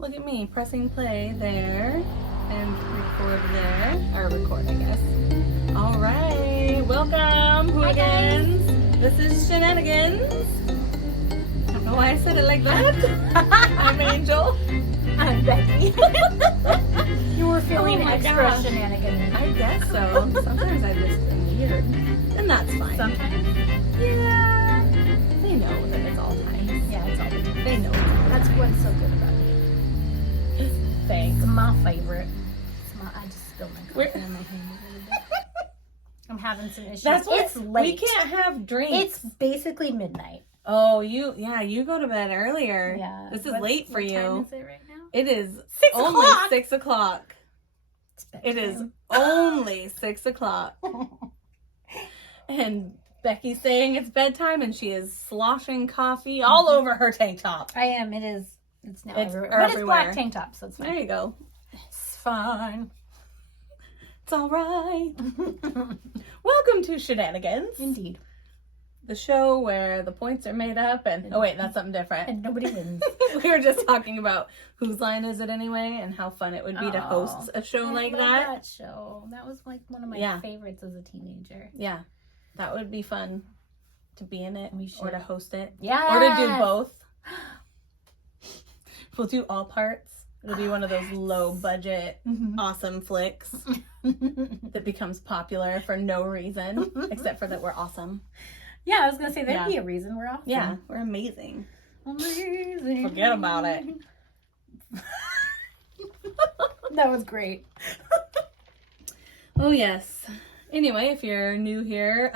Look at me pressing play there and record there. Or record, I guess. All right. Welcome, hooligans. This is Shenanigans. I don't know why I said it like that. I'm Angel. I'm Becky. You were feeling extra shenanigans. I guess so. Sometimes I just am weird. And that's fine. Sometimes? Yeah. They know that it's all times. Yeah, it's all the time. They know. That's what's so good about it. Thanks. It's my favorite. I just spilled my coffee on my hand a little bit. I'm having some issues. It's late. We can't have drinks. It's basically midnight. Oh, you go to bed earlier. Yeah. This is late for you. What time is it right now? It is 6 only o'clock. 6 o'clock. It's bedtime. It is only 6 o'clock. And Becky's saying it's bedtime and she is sloshing coffee all over her tank top. I am. It is. It's now It's everywhere. But it's everywhere. black tank top, so it's There fine. you go. It's fine. It's all right. Welcome to Shenanigans, Indeed. the show where the points are made up and... Oh, wait, that's something different. And nobody wins. We were just talking about whose line is it anyway and how fun it would be to host a show like that. That show. That was like one of my favorites as a teenager. Yeah, that would be fun to be in it or to host it. Yeah. Or to do both. We'll do all parts. It'll be one of those low budget, awesome flicks that becomes popular for no reason, except for that we're awesome. Yeah, I was going to say, there'd be a reason we're awesome. Yeah, we're amazing. Amazing. Forget about it. That was great. Oh, yes. Anyway, if you're new here,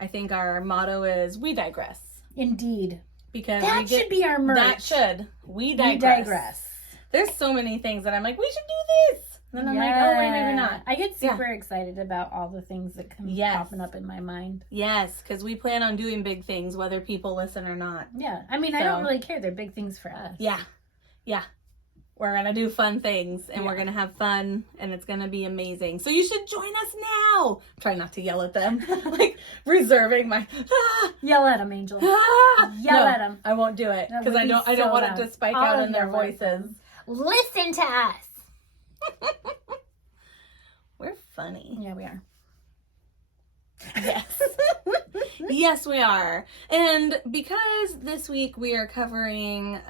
I think our motto is We Digress. Indeed. Because that should be our merch. That should. We digress. We digress. There's so many things that I'm like, we should do this. And then I'm like, oh, wait, maybe not. I get super excited about all the things that come popping up in my mind. Yes, because we plan on doing big things, whether people listen or not. Yeah. I mean, I don't really care. They're big things for us. Yeah. Yeah. We're going to do fun things, and we're going to have fun, and it's going to be amazing. So you should join us now. Try not to yell at them. Like, reserving my... Yell at them, Angel. Yell at them. I won't do it, because I don't want it to spike out in their voices. Listen to us. We're funny. Yeah, we are. Yes. Yes, we are. And because this week we are covering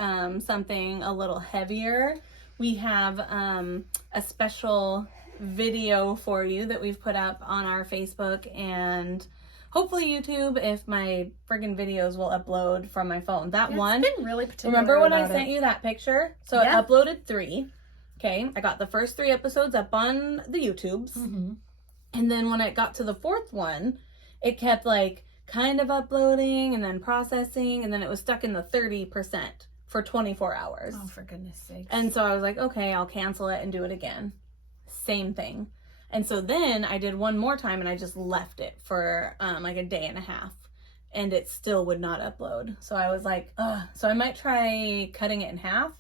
something a little heavier, we have a special video for you that we've put up on our Facebook and hopefully YouTube if my friggin' videos will upload from my phone. It's been really particular. Remember when I sent you that picture? So it uploaded 3. Okay, I got the first 3 episodes up on the YouTubes. Mm-hmm. And then when it got to the 4th one, it kept like kind of uploading and then processing. And then it was stuck in the 30% for 24 hours. Oh, for goodness sake. And so I was like, okay, I'll cancel it and do it again. Same thing. And so then I did one more time and I just left it for like a day and a half. And it still would not upload. So I was like, ugh. So I might try cutting it in half.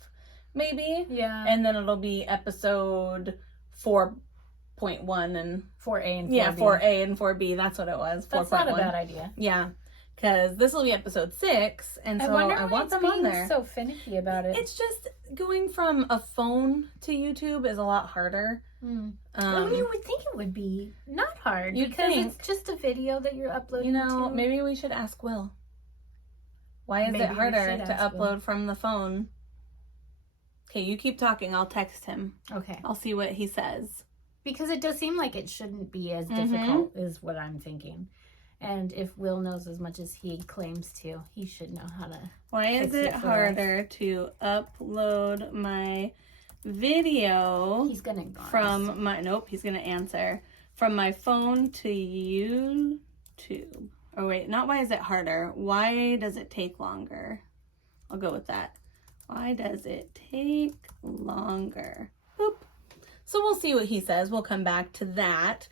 Maybe. Yeah. And then it'll be episode 4.1 and 4A and 4B. Yeah, 4A and 4B. That's what it was. 4.1. That's not a bad idea. Yeah. Because this will be episode 6. And so I want them on there. So finicky about it. It's just going from a phone to YouTube is a lot harder. You would think it would be not hard. Because it's just a video that you're uploading to. Maybe we should ask Will. Why is it harder to upload from the phone? Okay, you keep talking. I'll text him. Okay. I'll see what he says. Because it does seem like it shouldn't be as difficult, is what I'm thinking. And if Will knows as much as he claims to, he should know how to. Why is it harder to upload my video? He's gonna from my he's gonna answer from my phone to YouTube. Oh wait, not why is it harder? Why does it take longer? I'll go with that. Why does it take longer? Boop. So we'll see what he says. We'll come back to that.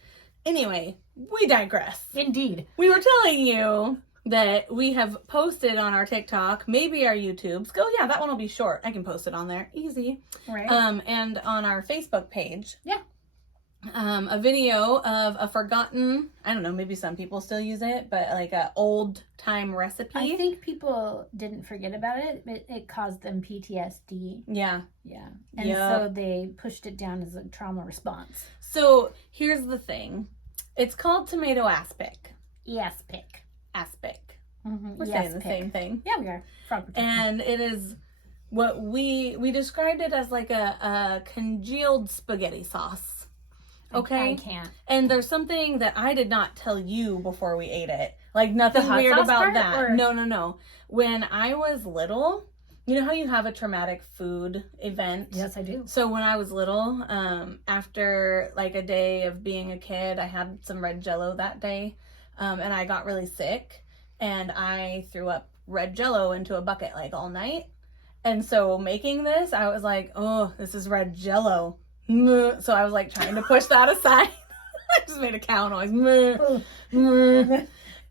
Anyway, we digress. Indeed. We were telling you that we have posted on our TikTok, maybe our YouTubes. Oh yeah, that one will be short. I can post it on there. Easy. Right. And on our Facebook page. Yeah. a video of a forgotten, I don't know, maybe some people still use it, but like a old time recipe. I think people didn't forget about it. It caused them PTSD. Yeah. Yeah. And so they pushed it down as a trauma response. So here's the thing. It's called tomato aspic. Aspic. Aspic. Mm-hmm. We're saying the same thing. Yeah, we are. Frog protection. And it is what we described it as like a congealed spaghetti sauce. Okay. I can't. And there's something that I did not tell you before we ate it. Like nothing hot weird sauce about part, that. or- No. When I was little, you know how you have a traumatic food event? Yes, I do. So when I was little, after like a day of being a kid, I had some red Jell-O that day, and I got really sick, and I threw up red Jell-O into a bucket like all night. And so making this, I was like, oh, this is red Jell-O. So I was like trying to push that aside. I just made a cow noise.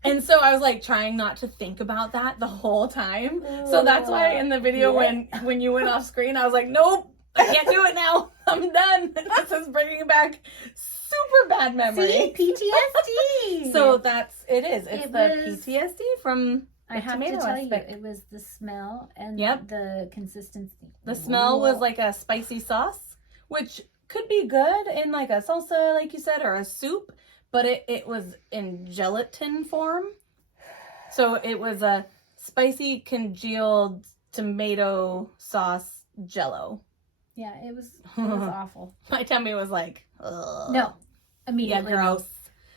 And so I was like trying not to think about that the whole time. So that's why in the video when you went off screen, I was like, nope, I can't do it now. I'm done. This is bringing back super bad memories. See? PTSD. So it is. It's It the was- PTSD from I have to tomato tell aspect. you, it was the smell and Yep. the consistency. The smell was like a spicy sauce, which could be good in like a salsa, like you said, or a soup, but it was in gelatin form. So it was a spicy congealed tomato sauce Jell-O. Yeah, it was awful. My tummy was like, ugh. No. Yeah, Immediately. gross.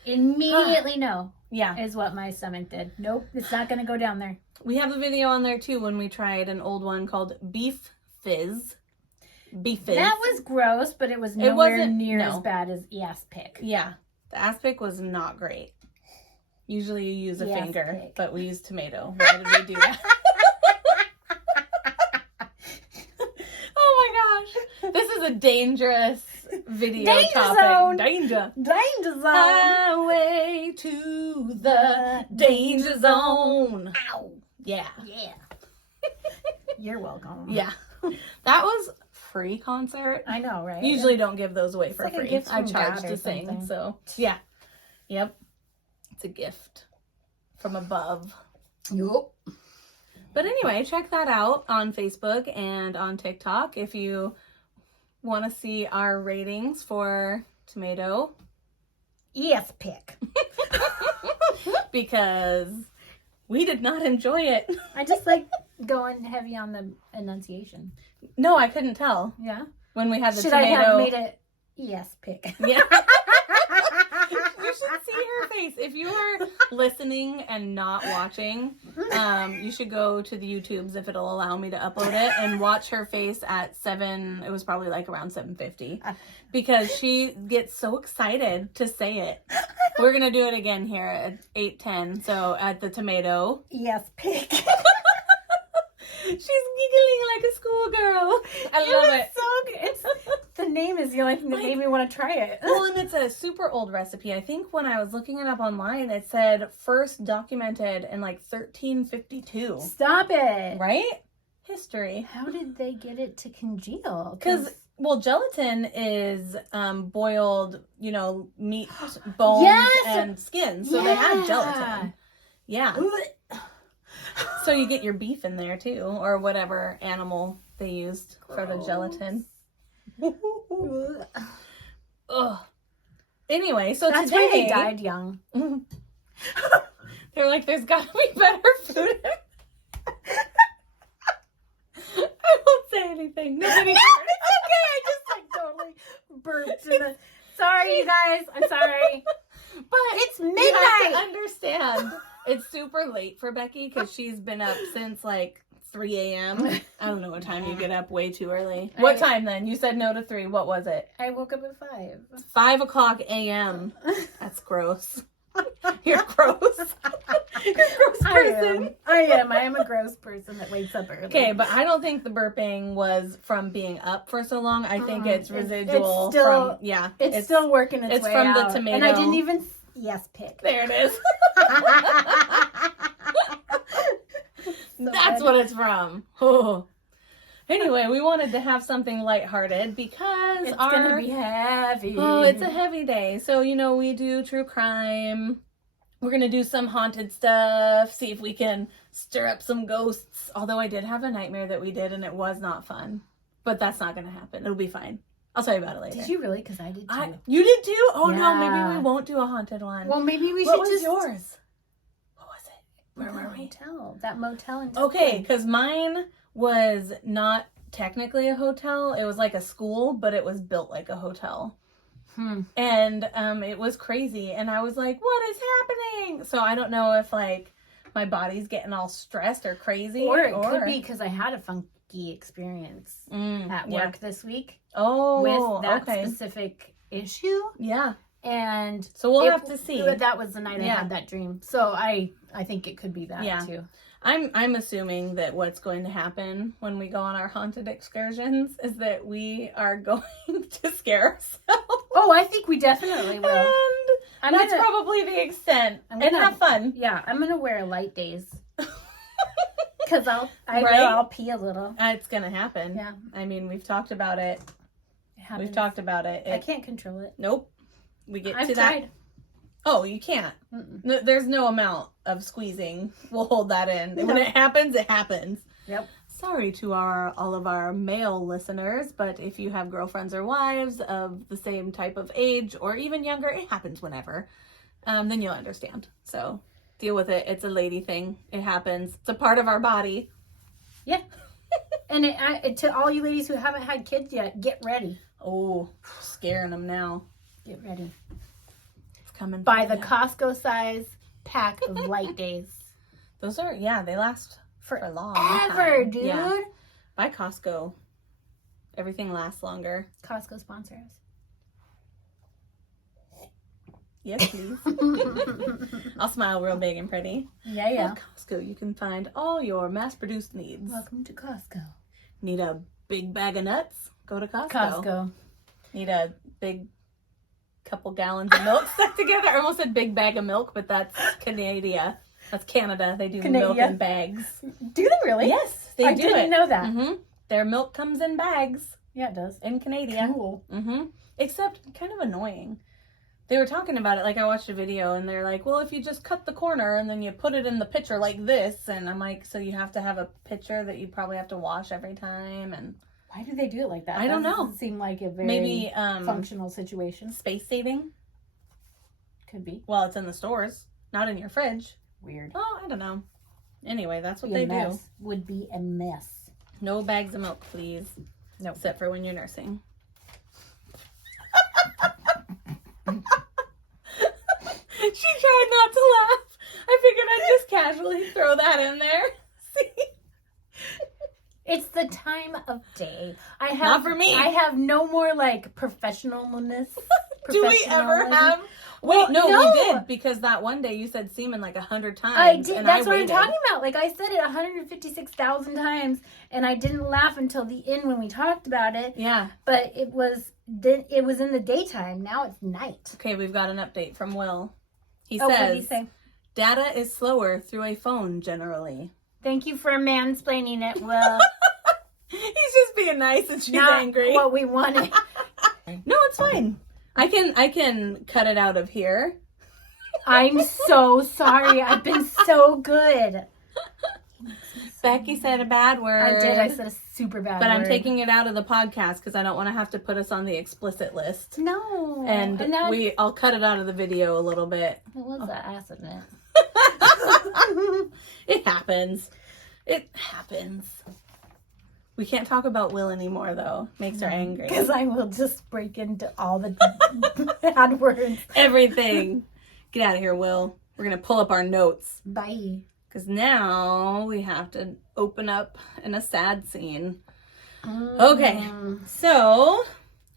Immediately no. Yeah. Is what my stomach did. Nope, it's not going to go down there. We have a video on there too when we tried an old one called Beef Fizz. Beef Fizz. That was gross, but it was nowhere wasn't- near no. as bad as aspic. Yeah. The aspic was not great. Usually you use a finger, Aspic. but we use tomato. Why did we do that? Oh my gosh. This is a dangerous video Danger topic. zone. Danger. Danger zone. Highway to the danger zone. Ow. Yeah. Yeah. You're welcome. Yeah. That was free concert. I know, right? Usually don't give those away for like a free. gift I from charge God or to sing. something. So yeah. Yep. It's a gift from above. Yup. But anyway, check that out on Facebook and on TikTok if you want to see our ratings for tomato. Aspic. Because we did not enjoy it. I just like going heavy on the enunciation. No, I couldn't tell Yeah. when we had the Should tomato. I have made it aspic? Yeah. You should see her face. If you are listening and not watching, you should go to the YouTubes if it'll allow me to upload it and watch her face at 7. It was probably like around 7:50 because she gets so excited to say it. We're gonna do it again here at 8:10. So at the tomato. Aspic. She's giggling like a schoolgirl. I love it. So good. The name is the only thing that made me want to try it. Well, and it's a super old recipe. I think when I was looking it up online, it said first documented in like 1352. Stop it. Right? History. How did they get it to congeal? Because, well, gelatin is boiled, meat, bones, Yes! and skin. So they had gelatin. Yeah. So you get your beef in there too, or whatever animal they used for the gelatin. Ugh. Anyway, so That's today why they died young. they're like, there's gotta be better food. I won't say anything. Nobody No, it's okay. I just like totally burped. Sorry, you guys. I'm sorry. But It's you have midnight. to understand, it's super late for Becky because she's been up since like 3 a.m. I don't know what time you get up. Way too early. What time then? You said no to 3. What was it? I woke up at 5. 5 o'clock a.m. That's gross. You're gross. You're a gross person. I am a gross person that wakes up early. Okay, but I don't think the burping was from being up for so long. I think it's residual it's still, from, yeah. It's still working its it's way from out. the tomato. And I didn't even, pick. There it is. So That's good. what it's from. Oh. Anyway, we wanted to have something lighthearted because It's gonna be heavy. Oh, it's a heavy day. So, we do true crime. We're going to do some haunted stuff, see if we can stir up some ghosts. Although I did have a nightmare that we did and it was not fun. But that's not going to happen. It'll be fine. I'll tell you about it later. Did you really? Because I did too. You did too? Oh no, Yeah. maybe we won't do a haunted one. Well, maybe we What should was just... yours? What was it? Where were we? Hotel. That motel in Okay, because mine was not technically a hotel. It was like a school, but it was built like a hotel. And it was crazy. And I was like, what is happening? So I don't know if like my body's getting all stressed or crazy. Or it could be because I had a funky experience at work this week. Oh, with that specific issue. Yeah. And so we'll have to see. That was the night I had that dream. So I think it could be that too. I'm assuming that what's going to happen when we go on our haunted excursions is that we are going to scare ourselves. Oh, I think we definitely will. And that's probably the extent. And have fun. Yeah, I'm gonna wear light days. Because I'll pee a little. It's gonna happen. Yeah. I mean, we've talked about it. We've talked about it. I can't control it. Nope. We get I've to tried. that. Oh, you can't. No, there's no amount of squeezing. We'll hold that in. No. When it happens, it happens. Yep. Sorry to all of our male listeners, but if you have girlfriends or wives of the same type of age or even younger, it happens whenever. Then you'll understand. So deal with it. It's a lady thing. It happens. It's a part of our body. Yeah. And to all you ladies who haven't had kids yet, get ready. Oh, scaring them now. Get ready. It's coming. Buy the Costco size pack of light days. Those are, they last for a long time. Dude. Yeah. Buy Costco. Everything lasts longer. Costco sponsor us. Yes, please. I'll smile real big and pretty. Yeah. At Costco, you can find all your mass-produced needs. Welcome to Costco. Need a big bag of nuts? Go to Costco. Costco. Need a big couple gallons of milk stuck together? I almost said big bag of milk, but that's Canada. That's Canada. They do milk in bags. Do they really? Yes, they do. I didn't know that. Mm-hmm. Their milk comes in bags. Yeah, it does. In Canada. Cool. Mm-hmm. Except kind of annoying. They were talking about it, like I watched a video and they're like, well, if you just cut the corner and then you put it in the pitcher like this, and I'm like, so you have to have a pitcher that you probably have to wash every time, and why do they do it like that? I don't know. Doesn't seem like a very functional situation. Space saving? Could be. Well, it's in the stores, not in your fridge. Weird. Oh, I don't know. Anyway, that's what they do. Would be a mess. No bags of milk, please. No. Except for when you're nursing. She tried not to laugh. I figured I'd just casually throw that in there. See? It's the time of day. Not for me. I have no more professionalness. Do we ever have? Wait, no, we did, because that one day you said semen like 100 times. I did. That's what I'm talking about. Like I said it 156,000 times, and I didn't laugh until the end when we talked about it. Yeah. But it was in the daytime. Now it's night. Okay, we've got an update from Will. He what says, did he say? Data is slower through a phone generally. Thank you for mansplaining it, Will. He's just being nice and she's angry. What we wanted. No, it's fine. I can cut it out of here. I'm so sorry. I've been so good. Becky said a bad word. I did. I said a super bad word. But I'm taking it out of the podcast because I don't want to have to put us on the explicit list. No. And I'll cut it out of the video a little bit. What was that accident? It happens. It happens. We can't talk about Will anymore, though. Makes her angry. Because I will just break into all the bad words. Everything. Get out of here, Will. We're going to pull up our notes. Bye. Because now we have to open up in a sad scene. Okay. So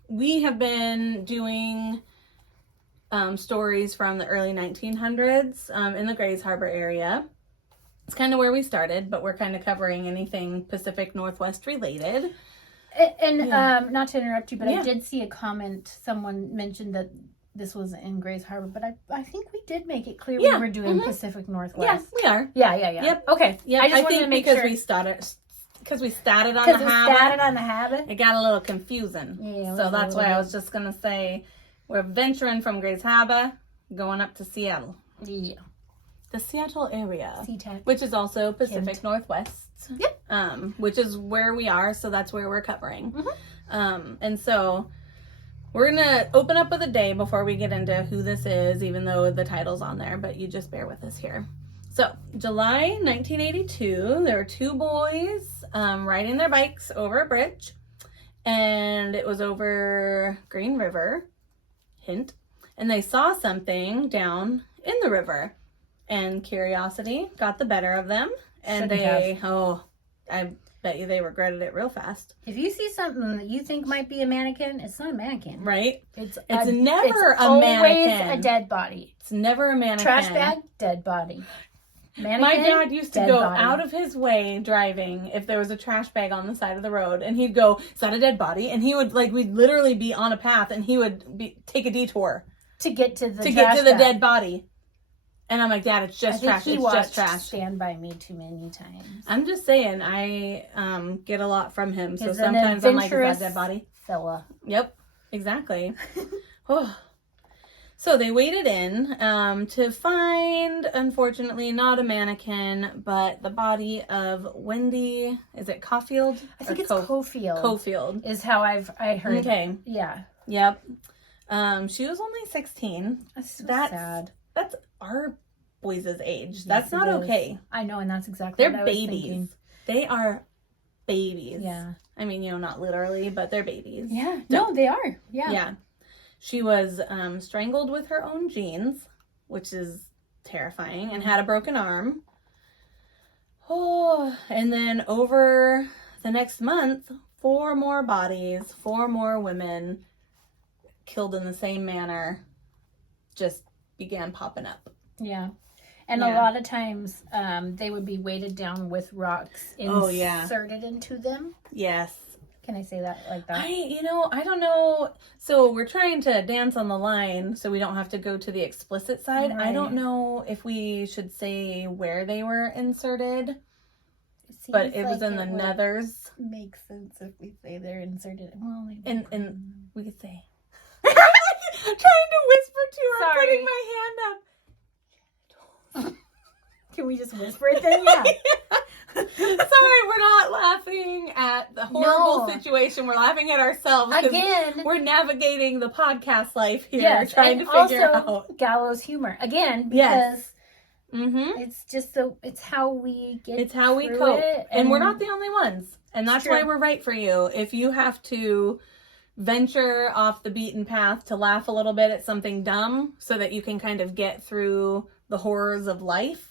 we have been doing stories from the early 1900s in the Grays Harbor area. It's kind of where we started, but we're kind of covering anything Pacific Northwest related. And not to interrupt you, but I did see a comment. Someone mentioned that this was in Grays Harbor, but I think we did make it clear we were doing Pacific Northwest. Yes, we are. Yeah. Yep. Okay. Yeah, I just wanted think to make because sure. we because we started on Because the we habit. started on the habit. It got a little confusing. Yeah, so that's why I was just going to say we're venturing from Grays Harbor, going up to Seattle. Yeah. The Seattle area. SeaTac. Which is also Pacific Northwest. Yep. Which is where we are, so that's where we're covering. Mm-hmm. And so we're going to open up with a day before we get into who this is, even though the title's on there, but you just bear with us here. So, July 1982, there were two boys riding their bikes over a bridge, and it was over Green River, hint, and they saw something down in the river, and curiosity got the better of them, and I bet you they regretted it real fast. If you see something that you think might be a mannequin, it's not a mannequin. Right? It's never a always mannequin. a dead body. It's never a mannequin. Trash bag, dead body. Mannequin, my dad used to go body. out of his way driving if there was a trash bag on the side of the road, and he'd go, is that a dead body? And he would, we'd literally be on a path, and he would take a detour to get to the dead body. And I'm like, Dad, it's just trash. It's just trash. Stand By Me too many times. I'm just saying, I get a lot from him, so He's sometimes I'm like, is that a dead body? Fella. Yep, exactly. So they waded in to find, unfortunately, not a mannequin, but the body of Wendy. Is it Caulfield? I think it's Cofield. Cofield is how I heard. Okay. It. Yeah. Yep. She was only 16. That's so sad. That's our boys' age. Yes, that's not okay. I know, and that's exactly they're what I was babies. thinking. They are babies. Yeah. I mean, not literally, but they're babies. Yeah. No, they are. Yeah. Yeah. She was strangled with her own jeans, which is terrifying, and had a broken arm. Oh, and then over the next month, 4 more bodies, 4 more women killed in the same manner just began popping up. Yeah. And a lot of times they would be weighted down with rocks inserted into them. Yes. Can I say that like that? I don't know. So we're trying to dance on the line so we don't have to go to the explicit side. Right. I don't know if we should say where they were inserted, but it was in the nethers. Makes sense if we say they're inserted. Well, and we could say. I'm trying to whisper to her. Sorry. I'm putting my hand up. Can we just whisper it then? Yeah. Sorry, we're not laughing at the horrible situation. We're laughing at ourselves. Again. We're navigating the podcast life here. Yes, trying to figure out. Gallows humor. Again, because it's just it's how we get It's how we cope. And we're not the only ones. And that's true. Why we're right for you. If you have to venture off the beaten path to laugh a little bit at something dumb so that you can kind of get through the horrors of life.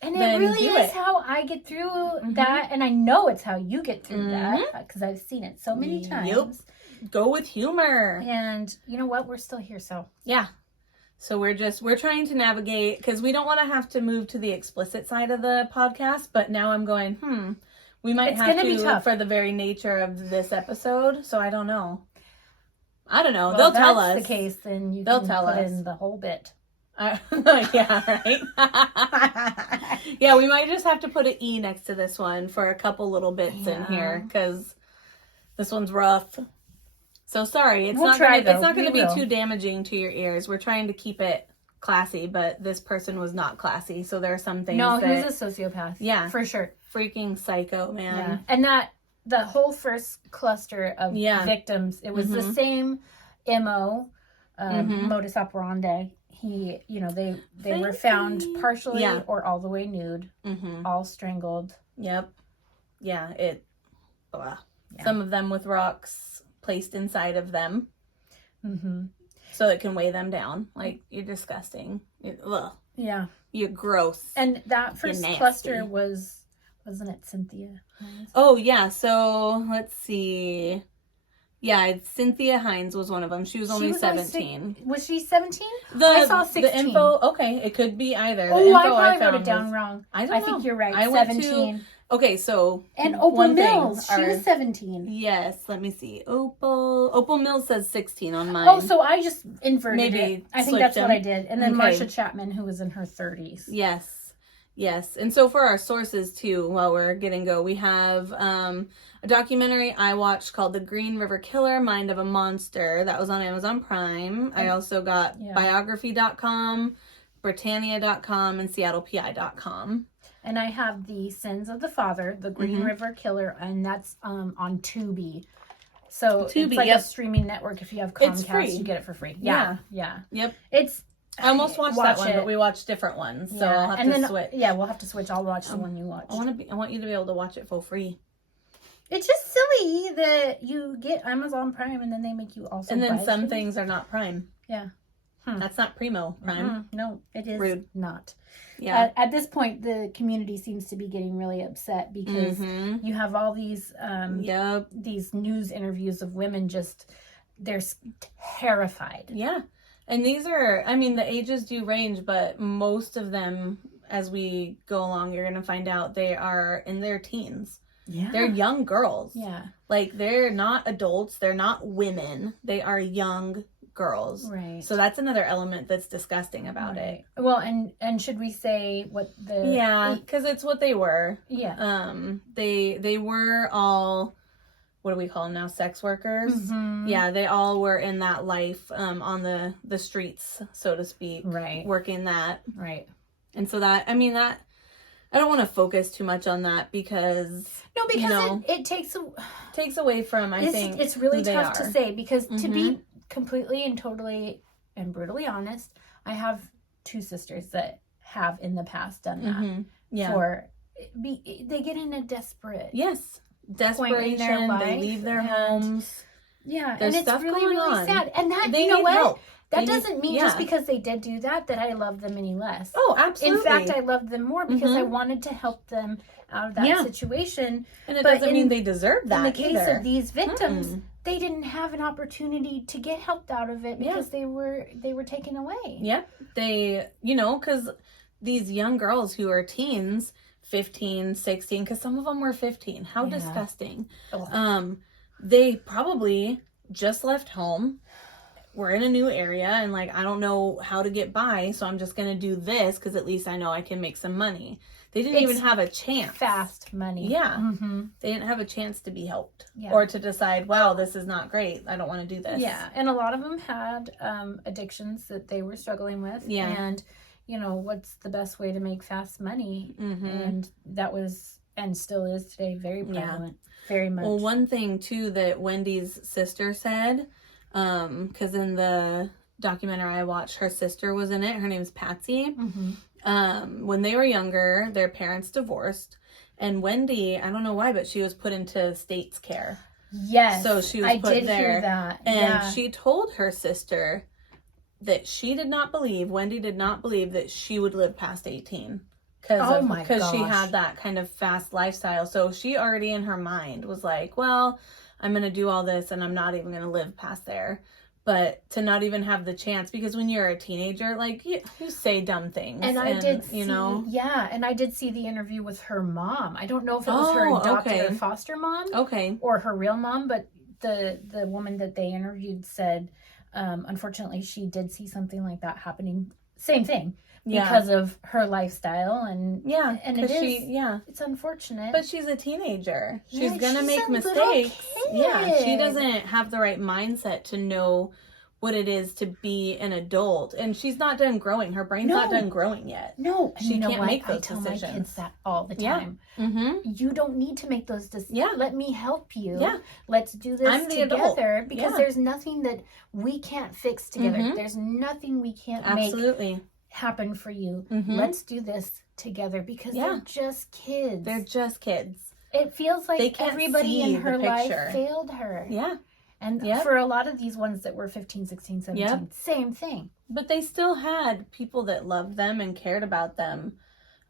And it really is how I get through that. And I know it's how you get through that because I've seen it so many times. Yep. Go with humor. And you know what? We're still here. So yeah. So we're trying to navigate because we don't want to have to move to the explicit side of the podcast. But now I'm going, we might have to for the very nature of this episode. So I don't know. Well, they'll tell us. If that's the case, then they'll tell put us in the whole bit. Yeah, right. Yeah, we might just have to put an E next to this one for a couple little bits in here because this one's rough. So sorry, it's not going to be too damaging to your ears. We're trying to keep it classy, but this person was not classy. So there are some things. No, he was a sociopath. Yeah, for sure. Freaking psycho, man. Yeah. And the whole first cluster of victims, it was the same MO, modus operandi. They were found partially or all the way nude, all strangled. Yep. Yeah, some of them with rocks placed inside of them. So it can weigh them down. Like, you're disgusting. Yeah. You're gross. And that first cluster wasn't it Cynthia? Oh, yeah. So, let's see. Yeah, Cynthia Hines was one of them. She was only 17. Was she 17? I saw 16. The info, okay, it could be either. Oh, I probably wrote it down wrong. I don't know. I think you're right, 17. Okay, so... And Opal Mills, she was 17. Yes, let me see. Opal Mills says 16 on mine. Oh, so I just inverted it. I think that's what I did. And then Marsha Chapman, who was in her 30s. Yes. Yes. And so for our sources too, while we're getting go, we have a documentary I watched called The Green River Killer, Mind of a Monster. That was on Amazon Prime. I also got biography.com, Britannia.com, and SeattlePI.com. And I have The Sins of the Father, The Green River Killer, and that's on Tubi. So Tubi, it's like a streaming network. If you have Comcast, you get it for free. Yeah. Yep. I almost watched that one, but we watched different ones, so I'll have to switch. Yeah, we'll have to switch. I'll watch the one you watched. I want you to be able to watch it for free. It's just silly that you get Amazon Prime and then they make you also. And then some things are not Prime. Yeah. That's not Primo Prime. No, it is rude. Not. Yeah. At this point, the community seems to be getting really upset because you have all these these news interviews of women they're terrified. Yeah. And these are, I mean, the ages do range, but most of them, as we go along, you're going to find out they are in their teens. Yeah. They're young girls. Yeah. Like, they're not adults. They're not women. They are young girls. Right. So that's another element that's disgusting about it. Well, and should we say what the... Yeah, because it's what they were. Yeah. They were all... What do we call them now? Sex workers? Mm-hmm. Yeah, they all were in that life on the streets, so to speak. Right. Working that. Right. And so that, I mean, that, I don't want to focus too much on that because... No, because it takes away from, I think, it's really tough to say because to be Mm-hmm. completely and totally and brutally honest, I have two sisters that have in the past done that. Mm-hmm. Yeah. They get in a desperate... Yes. Desperation, they leave their homes. Yeah, There's and it's really, really sad. And that, they you know need what? Help. That doesn't mean just because they did do that I love them any less. Oh, absolutely. In fact, I loved them more because I wanted to help them out of that situation. And it doesn't mean they deserve that in the case either. of these victims, they didn't have an opportunity to get helped out of it because they were taken away. Yeah. They, because these young girls who are teens, 15, 16, because some of them were 15. How disgusting. Oh. They probably just left home. We're in a new area and I don't know how to get by, so I'm just going to do this because at least I know I can make some money. They didn't even have a chance. Fast money. Yeah. Mm-hmm. They didn't have a chance to be helped or to decide, wow, this is not great. I don't want to do this. Yeah. And a lot of them had addictions that they were struggling with. Yeah. And, what's the best way to make fast money? Mm-hmm. And that was, and still is today, very prevalent. Very much. Well, one thing, too, that Wendy's sister said, because in the documentary I watched, her sister was in it. Her name's Patsy. Mm-hmm. When they were younger, their parents divorced. And Wendy, I don't know why, but she was put into state's care. Yes. So she was put there. Hear that. And she told her sister that Wendy did not believe that she would live past 18. Because she had that kind of fast lifestyle. So she already in her mind was like, well, I'm going to do all this and I'm not even going to live past there. But to not even have the chance, because when you're a teenager, you say dumb things. And I did see, and I did see the interview with her mom. I don't know if it was her adopted or foster mom. Okay. Or her real mom, but the woman that they interviewed said, unfortunately, she did see something like that happening. Same thing. Because of her lifestyle and it's unfortunate. But she's a teenager. She's gonna make mistakes. Yeah, she doesn't have the right mindset to know what it is to be an adult, and she's not done growing. Her brain's not done growing yet. No, she can't make those decisions. I tell my kids that all the time. Yeah. Mm-hmm. You don't need to make those decisions. Yeah. Let me help you. Yeah. Let's do this together because there's nothing that we can't fix together. Mm-hmm. There's nothing we can't make happen for you. Mm-hmm. Let's do this together because they're just kids. They're just kids. It feels like everybody in her life failed her. Yeah. And for a lot of these ones that were 15, 16, 17, same thing. But they still had people that loved them and cared about them.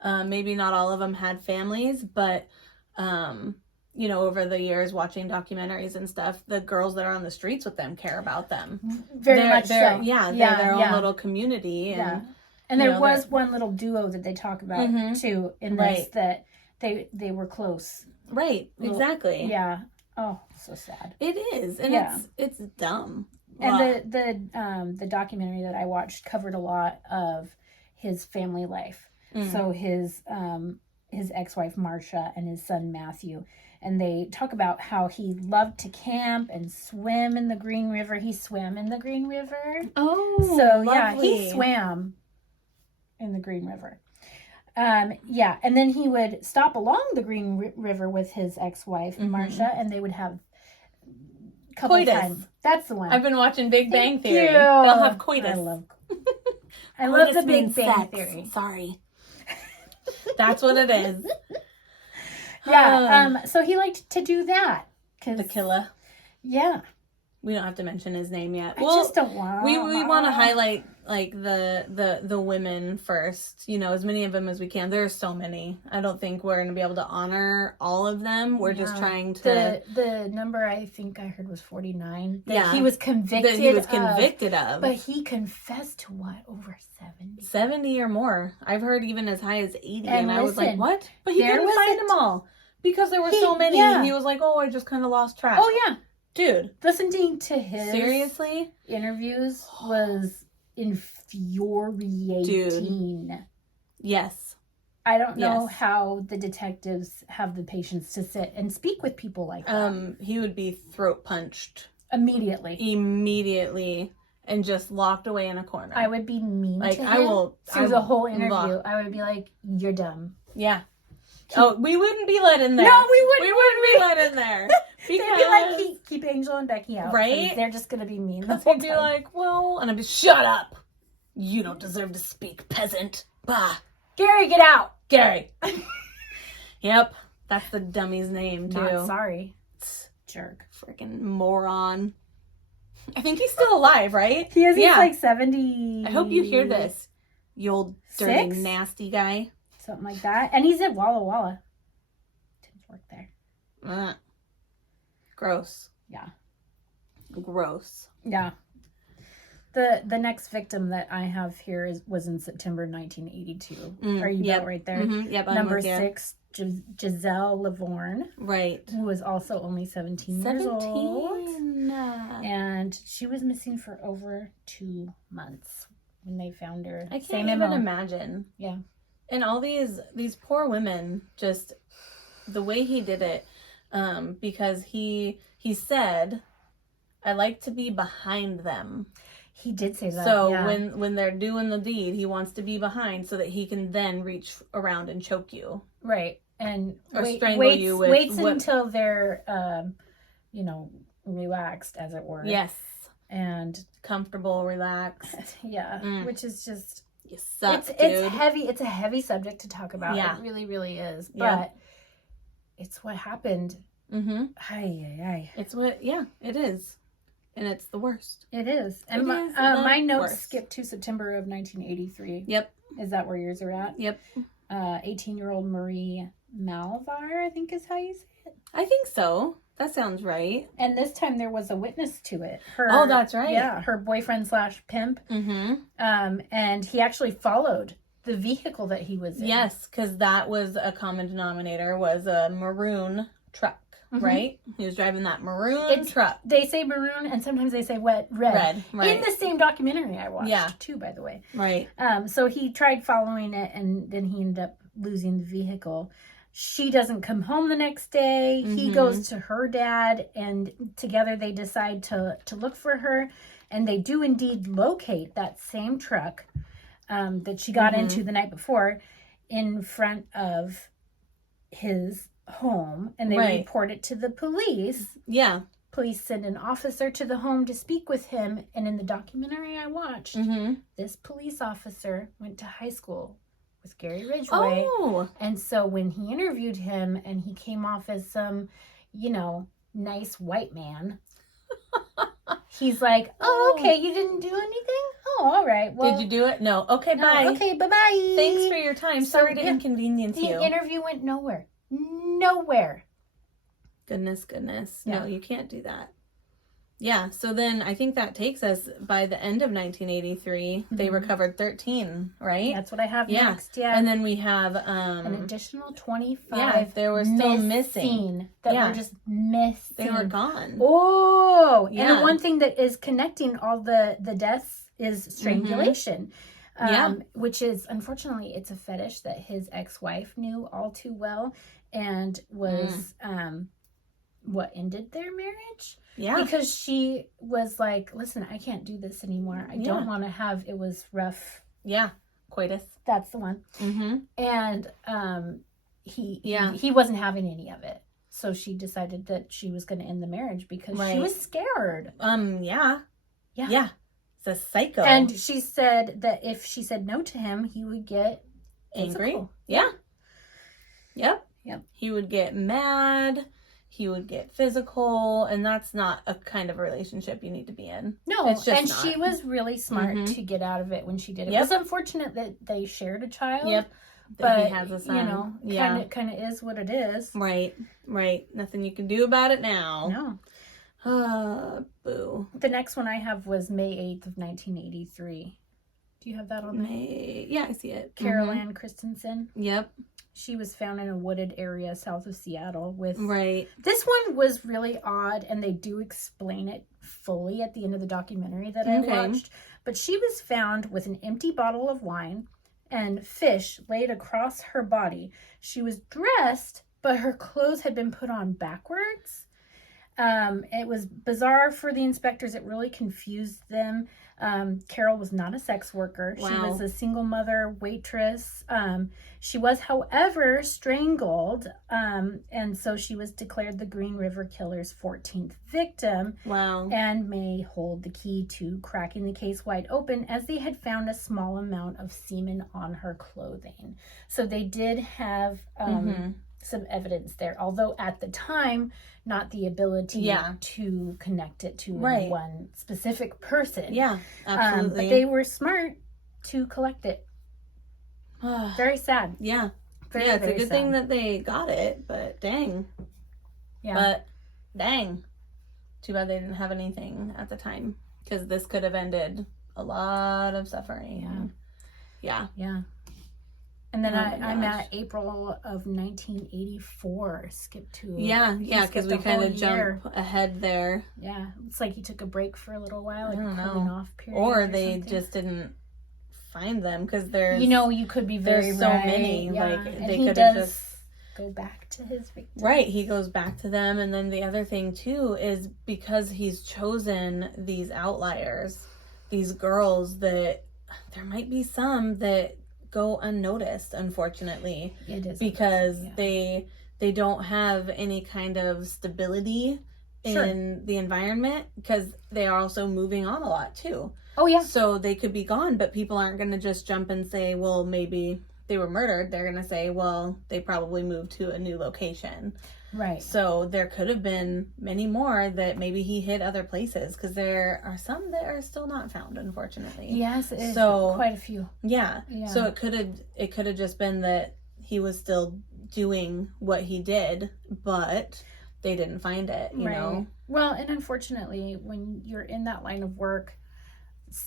Maybe not all of them had families, but, over the years watching documentaries and stuff, the girls that are on the streets with them care about them. Very much so. Yeah, they're their own little community. And there was one little duo that they talk about, too, in this, that they were close. Right, exactly. Yeah. Oh, so sad. It is, and it's dumb. And the documentary that I watched covered a lot of his family life. So his ex-wife Marcia and his son Matthew. And they talk about how he loved to camp and swim in the Green River. He swam in the Green River. Oh, so lovely. Yeah, he swam in the Green River. Yeah, and then he would stop along the Green River with his ex-wife Marcia, and they would have couple times. That's the one. I've been watching Big Bang Theory. You. They'll have coitus. I love the Big Bang Theory. Sorry. That's what it is. Yeah. So he liked to do that. The killer. Yeah. We don't have to mention his name yet. I just don't want. We want to highlight like the women first. You know, as many of them as we can. There's so many. I don't think we're going to be able to honor all of them. We're just trying to. The number I think I heard was 49. That he was convicted. That he was convicted of. But he confessed to what, over 70? 70 or more. I've heard even as high as 80, and I was like, what? But he couldn't find them all because there were so many. And he was like, oh, I just kind of lost track. Oh yeah. Dude, listening to his seriously interviews was infuriating. Dude. Yes. I don't know how the detectives have the patience to sit and speak with people like that. He would be throat punched immediately and just locked away in a corner. I would be mean to him the whole interview. I would be like, "You're dumb." Yeah. We wouldn't be let in there. No, we wouldn't. We wouldn't be let in there. They'd be like, keep Angel and Becky out. Right? They're just going to be mean. They'd be like, well, and I'd be, shut up. You don't deserve to speak, peasant. Bah. Gary, get out. Gary. Yep. That's the dummy's name, too. Not sorry. Jerk. Freaking moron. I think he's still alive, right? He is. He's like 70. I hope you hear this, you old dirty, nasty guy. Something like that. And he's at Walla Walla. Didn't work there. Gross. Yeah. Gross. Yeah. The next victim that I have here was in September 1982. Are you about right there? Mm-hmm. Yep. Number 6, Giselle Lavorne. Right. Who was also only 17 years old. And she was missing for over 2 months when they found her. I can't even imagine. Yeah. And all these poor women, just the way he did it, because he said, I like to be behind them. He did say that. So when they're doing the deed, he wants to be behind so that he can then reach around and choke you. Right. And strangle you with waits until they're relaxed, as it were. Yes. And comfortable, relaxed. Yeah. Which is just you suck, it's heavy. It's a heavy subject to talk about. Yeah. It really, really is. Yeah. But it's what happened. Mm-hmm. Ay. It's what, it is. And it's the worst. It is. And my notes skip to September of 1983. Yep. Is that where yours are at? Yep. 18-year-old Marie Malvar, I think is how you say it. I think so. That sounds right. And this time there was a witness to it. That's right. Yeah, her boyfriend/pimp. Mm-hmm. And he actually followed the vehicle that he was in. Yes, because that was a common denominator, was a maroon truck. Mm-hmm. Right? He was driving that maroon truck. They say maroon, and sometimes they say red. Right. In the same documentary I watched, too, by the way. Right. So he tried following it, and then he ended up losing the vehicle. She doesn't come home the next day. Mm-hmm. He goes to her dad, and together they decide to look for her. And they do indeed locate that same truck that she got into the night before in front of his home, and they report it to the police. Yeah. Police send an officer to the home to speak with him, and in the documentary I watched, this police officer went to high school with Gary Ridgway. Oh. And so when he interviewed him, and he came off as some, nice white man, he's like, oh, okay, you didn't do anything? Oh, all right. Well, did you do it? No. Okay, bye. Okay, bye-bye. Thanks for your time. Sorry to inconvenience you. The interview went nowhere. Nowhere. Goodness. Yeah. No, you can't do that. Yeah, so then I think that takes us by the end of 1983, they recovered 13, right? That's what I have next, yeah. And then we have an additional 25. Yeah, they were still missing. That were just missing. They were gone. Oh, yeah. And the one thing that is connecting all the deaths is strangulation. Which is, unfortunately, it's a fetish that his ex-wife knew all too well and was what ended their marriage. Yeah. Because she was like, listen, I can't do this anymore. I don't want to have, it was rough. Yeah. Coitus. That's the one. Mm-hmm. And he wasn't having any of it. So she decided that she was going to end the marriage because she was scared. Yeah. It's a psycho. And she said that if she said no to him, he would get angry. Physical. Yeah. Yep. Yep. He would get mad. He would get physical, and that's not a kind of relationship you need to be in. No, it's just and not. She was really smart to get out of it when she did it. It was unfortunate that they shared a child. Yep. But he has a son. You know, kind of is what it is. Right. Nothing you can do about it now. No. Boo. The next one I have was May 8th of 1983. Do you have that on May? Yeah, I see it. Carol Ann Christensen. Yep. She was found in a wooded area south of Seattle with... Right. This one was really odd, and they do explain it fully at the end of the documentary that I watched. But she was found with an empty bottle of wine and fish laid across her body. She was dressed, but her clothes had been put on backwards. It was bizarre for the inspectors. It really confused them. Carol was not a sex worker. Wow. She was a single mother waitress. She was, however, strangled. And so she was declared the Green River Killer's 14th victim. Wow. And may hold the key to cracking the case wide open, as they had found a small amount of semen on her clothing. So they did have some evidence there. Although at the time, not the ability to connect it to one specific person. Yeah, absolutely. But they were smart to collect it. Very sad. Yeah. Very, it's a good thing that they got it, but dang. Yeah. But dang. Too bad they didn't have anything at the time, because this could have ended a lot of suffering. Yeah. And then I'm at April of 1984. Skip to because we kind of jump ahead there. Yeah, it's like he took a break for a little while, like I don't know. cooling off period, or they just didn't find them, because there's you could be very so many. Like and they he could have just go back to his victims. Right, he goes back to them, and then the other thing too is because he's chosen these outliers, these girls that there might be some that go unnoticed, unfortunately. It is because they don't have any kind of stability in the environment, because they are also moving on a lot too. Oh yeah. So they could be gone, but people aren't going to just jump and say, well, maybe they were murdered. They're going to say, well, they probably moved to a new location. Right. So there could have been many more that maybe he hid other places, because there are some that are still not found, unfortunately. Yes, quite a few. Yeah. So it could have just been that he was still doing what he did, but they didn't find it, you know? Well, and unfortunately, when you're in that line of work,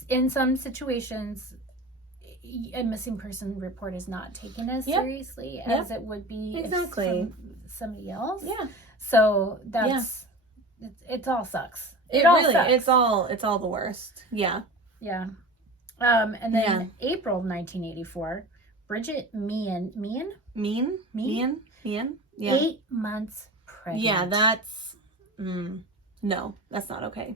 in some situations, a missing person report is not taken as seriously as it would be if from somebody else. Yeah. So that's it all sucks. It all really sucks. It's all the worst. Yeah. Yeah. And then April 1984, Bridget Meehan. Yeah. 8 months pregnant. Yeah, that's no, that's not okay.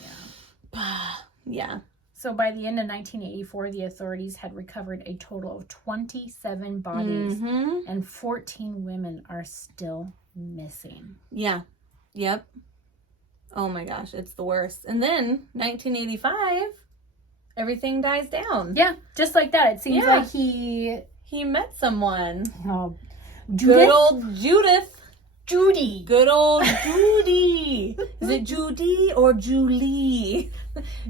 Yeah. Yeah. So by the end of 1984, the authorities had recovered a total of 27 bodies, and 14 women are still missing. Yeah. Yep. Oh my gosh, it's the worst. And then 1985, everything dies down. Yeah, just like that. It seems like he met someone. Oh, good old Judith. Judy. Good old Judy. Is it Judy or Julie?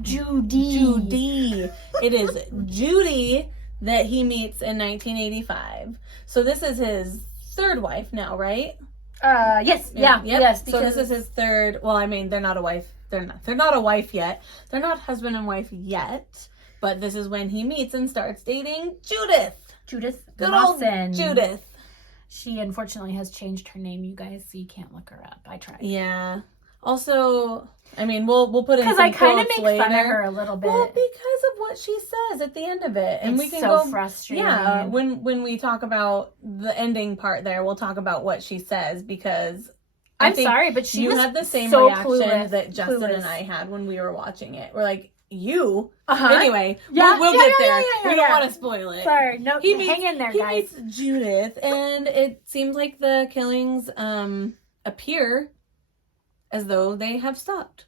Judy. It is Judy that he meets in 1985. So this is his third wife now, right? Yes. Yeah. Yep. Yes. So this is his third. Well, I mean, they're not a wife. They're not a wife yet. They're not husband and wife yet. But this is when he meets and starts dating Judith. Good Lawson. Old Judith. She unfortunately has changed her name, you guys, so you can't look her up. I tried. Yeah. Also, I mean, we'll put in some because I kind of quotes make later. fun of her a little bit. Well, because of what she says at the end of it, and it's we can so go frustrating. Yeah, when we talk about the ending part, there, we'll talk about what she says because I'm sorry, but she you was had the same so reaction that Justin and I had when we were watching it. We're like, you. Anyway, we'll get there. We don't want to spoil it. Sorry, no, hang in there, guys. He meets Judith, and it seems like the killings appear as though they have stopped.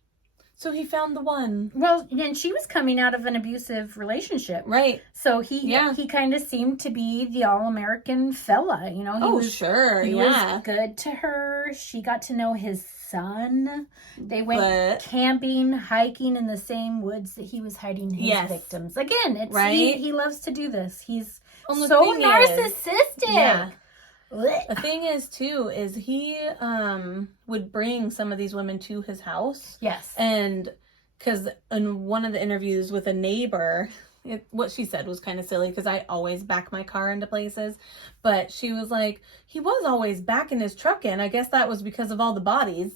So he found the one. Well, and she was coming out of an abusive relationship. Right. So he kind of seemed to be the all-American fella, you know. He was good to her. She got to know his son. They went camping, hiking in the same woods that he was hiding his victims. Again, it's he loves to do this. He's so narcissistic. The thing is, too, is he would bring some of these women to his house. Yes. And because in one of the interviews with a neighbor, what she said was kind of silly because I always back my car into places. But she was like, he was always backing his truck in. I guess that was because of all the bodies.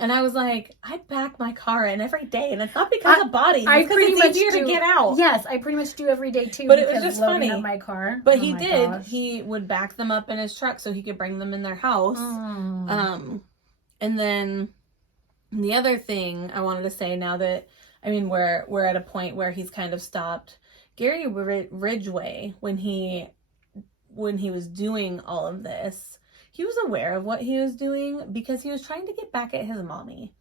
And I was like, I back my car in every day, and it's not because of bodies. It's because it's easier to get out. Yes, I pretty much do every day too. But it was just funny. Up my car. But he did. Gosh. He would back them up in his truck so he could bring them in their house. And then the other thing I wanted to say now that we're at a point where he's kind of stopped. Gary Ridgway, when he was doing all of this, he was aware of what he was doing because he was trying to get back at his mommy.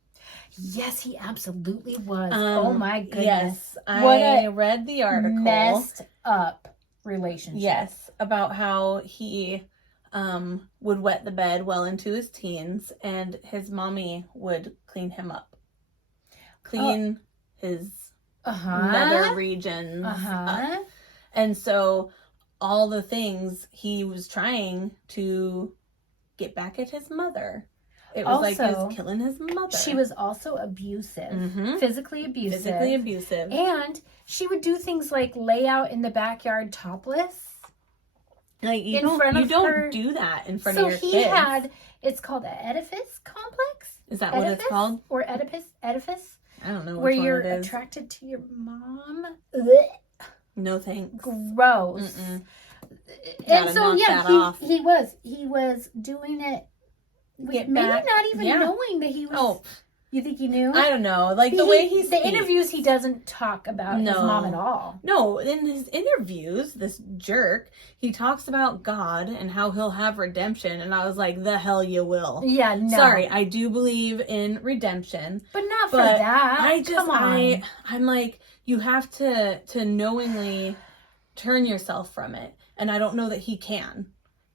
Yes, he absolutely was. Oh my goodness. Yes, I read the article. Messed up relationship. Yes, about how he would wet the bed well into his teens and his mommy would clean him up. Clean his nether regions up. And so all the things he was trying to get back at his mother. It was like he was killing his mother. She was also abusive. Physically abusive. And she would do things like lay out in the backyard topless. Like you don't do that in front of your kids. So he it's called an Oedipus complex. Is that what it's called? Or Oedipus? I don't know where you're attracted to your mom. Ugh. No thanks. Gross. And so he was doing it maybe not even knowing that he was you think he knew? I don't know. Like the way he speaks. The interviews he doesn't talk about his mom at all. No, in his interviews, this jerk, he talks about God and how he'll have redemption, and I was like, the hell you will. Yeah, no. Sorry, I do believe in redemption. But not for that. Come on. I'm like, you have to knowingly turn yourself from it. And I don't know that he can.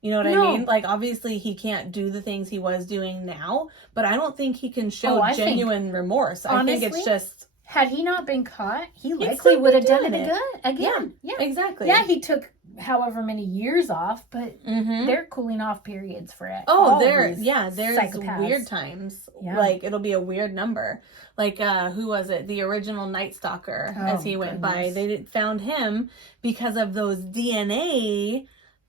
You know what I mean? Like, obviously, he can't do the things he was doing now, but I don't think he can show genuine remorse. Honestly, I think it's just... Had he not been caught, he likely would have done it again. Yeah, exactly. Yeah, he took however many years off, but they're cooling off periods for it. There's weird times. Yeah. Like, it'll be a weird number. Like, who was it? The original Night Stalker, as he went by. They found him because of those DNA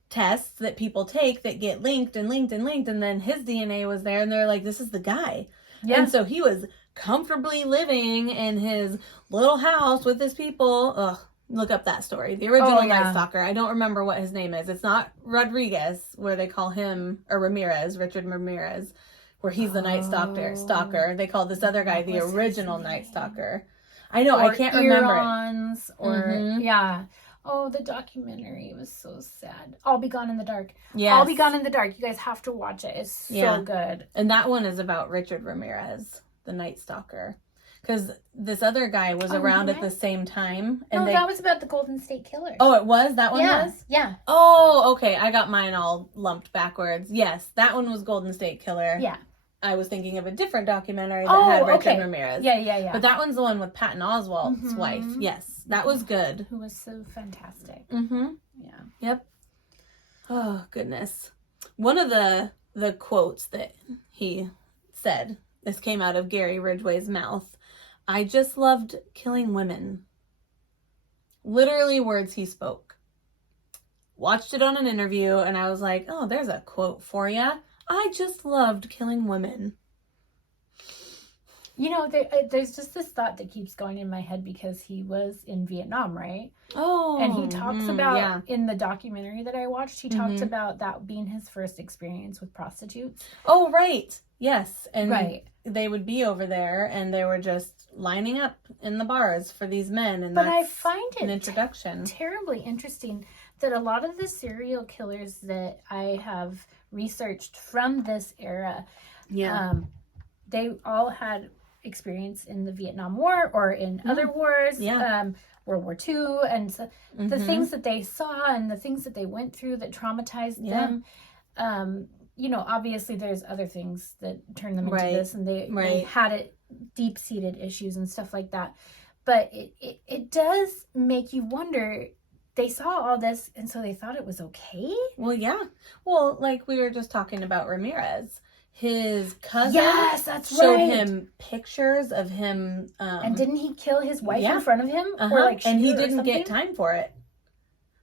tests that people take that get linked, and then his DNA was there, and they're like, this is the guy. Yeah. And so he was comfortably living in his little house with his people. Ugh, look up that story. The original Night Stalker. I don't remember what his name is. It's not Rodriguez, where they call him, or Ramirez, Richard Ramirez, where he's the Night Stalker. They call this other guy the original Night Stalker. I know, I can't remember it. Oh, the documentary was so sad. I'll Be Gone in the Dark. Yeah. I'll Be Gone in the Dark. You guys have to watch it. It's so good. And that one is about Richard Ramirez, the Night Stalker. Because this other guy was around at the same time. And that was about the Golden State Killer. Oh, it was? That one was? Yeah. Oh, okay. I got mine all lumped backwards. Yes, that one was Golden State Killer. Yeah. I was thinking of a different documentary that had Richard Ramirez. Yeah. But that one's the one with Patton Oswalt's wife. Yes, that was good. Who was so fantastic. Yeah. Yep. Oh, goodness. One of the quotes that he said, this came out of Gary Ridgway's mouth, I just loved killing women. Literally words he spoke. Watched it on an interview, and I was like, oh, there's a quote for you. I just loved killing women. You know, there's just this thought that keeps going in my head because he was in Vietnam, right? Oh. And he talks about, in the documentary that I watched, he talked about that being his first experience with prostitutes. Oh, right. Yes. And they would be over there and they were just lining up in the bars for these men. And but I find it an introduction. Terribly interesting that a lot of the serial killers that I have researched from this era, they all had experience in the Vietnam War or in other wars, World War II, and so the things that they saw and the things that they went through that traumatized them. You know, obviously there's other things that turned them into this, and they had deep-seated issues and stuff like that. But it does make you wonder. They saw all this, and so they thought it was okay? Well, yeah. Well, like we were just talking about Ramirez. His cousin showed him pictures of him. And didn't he kill his wife in front of him? Or and he didn't get time for it.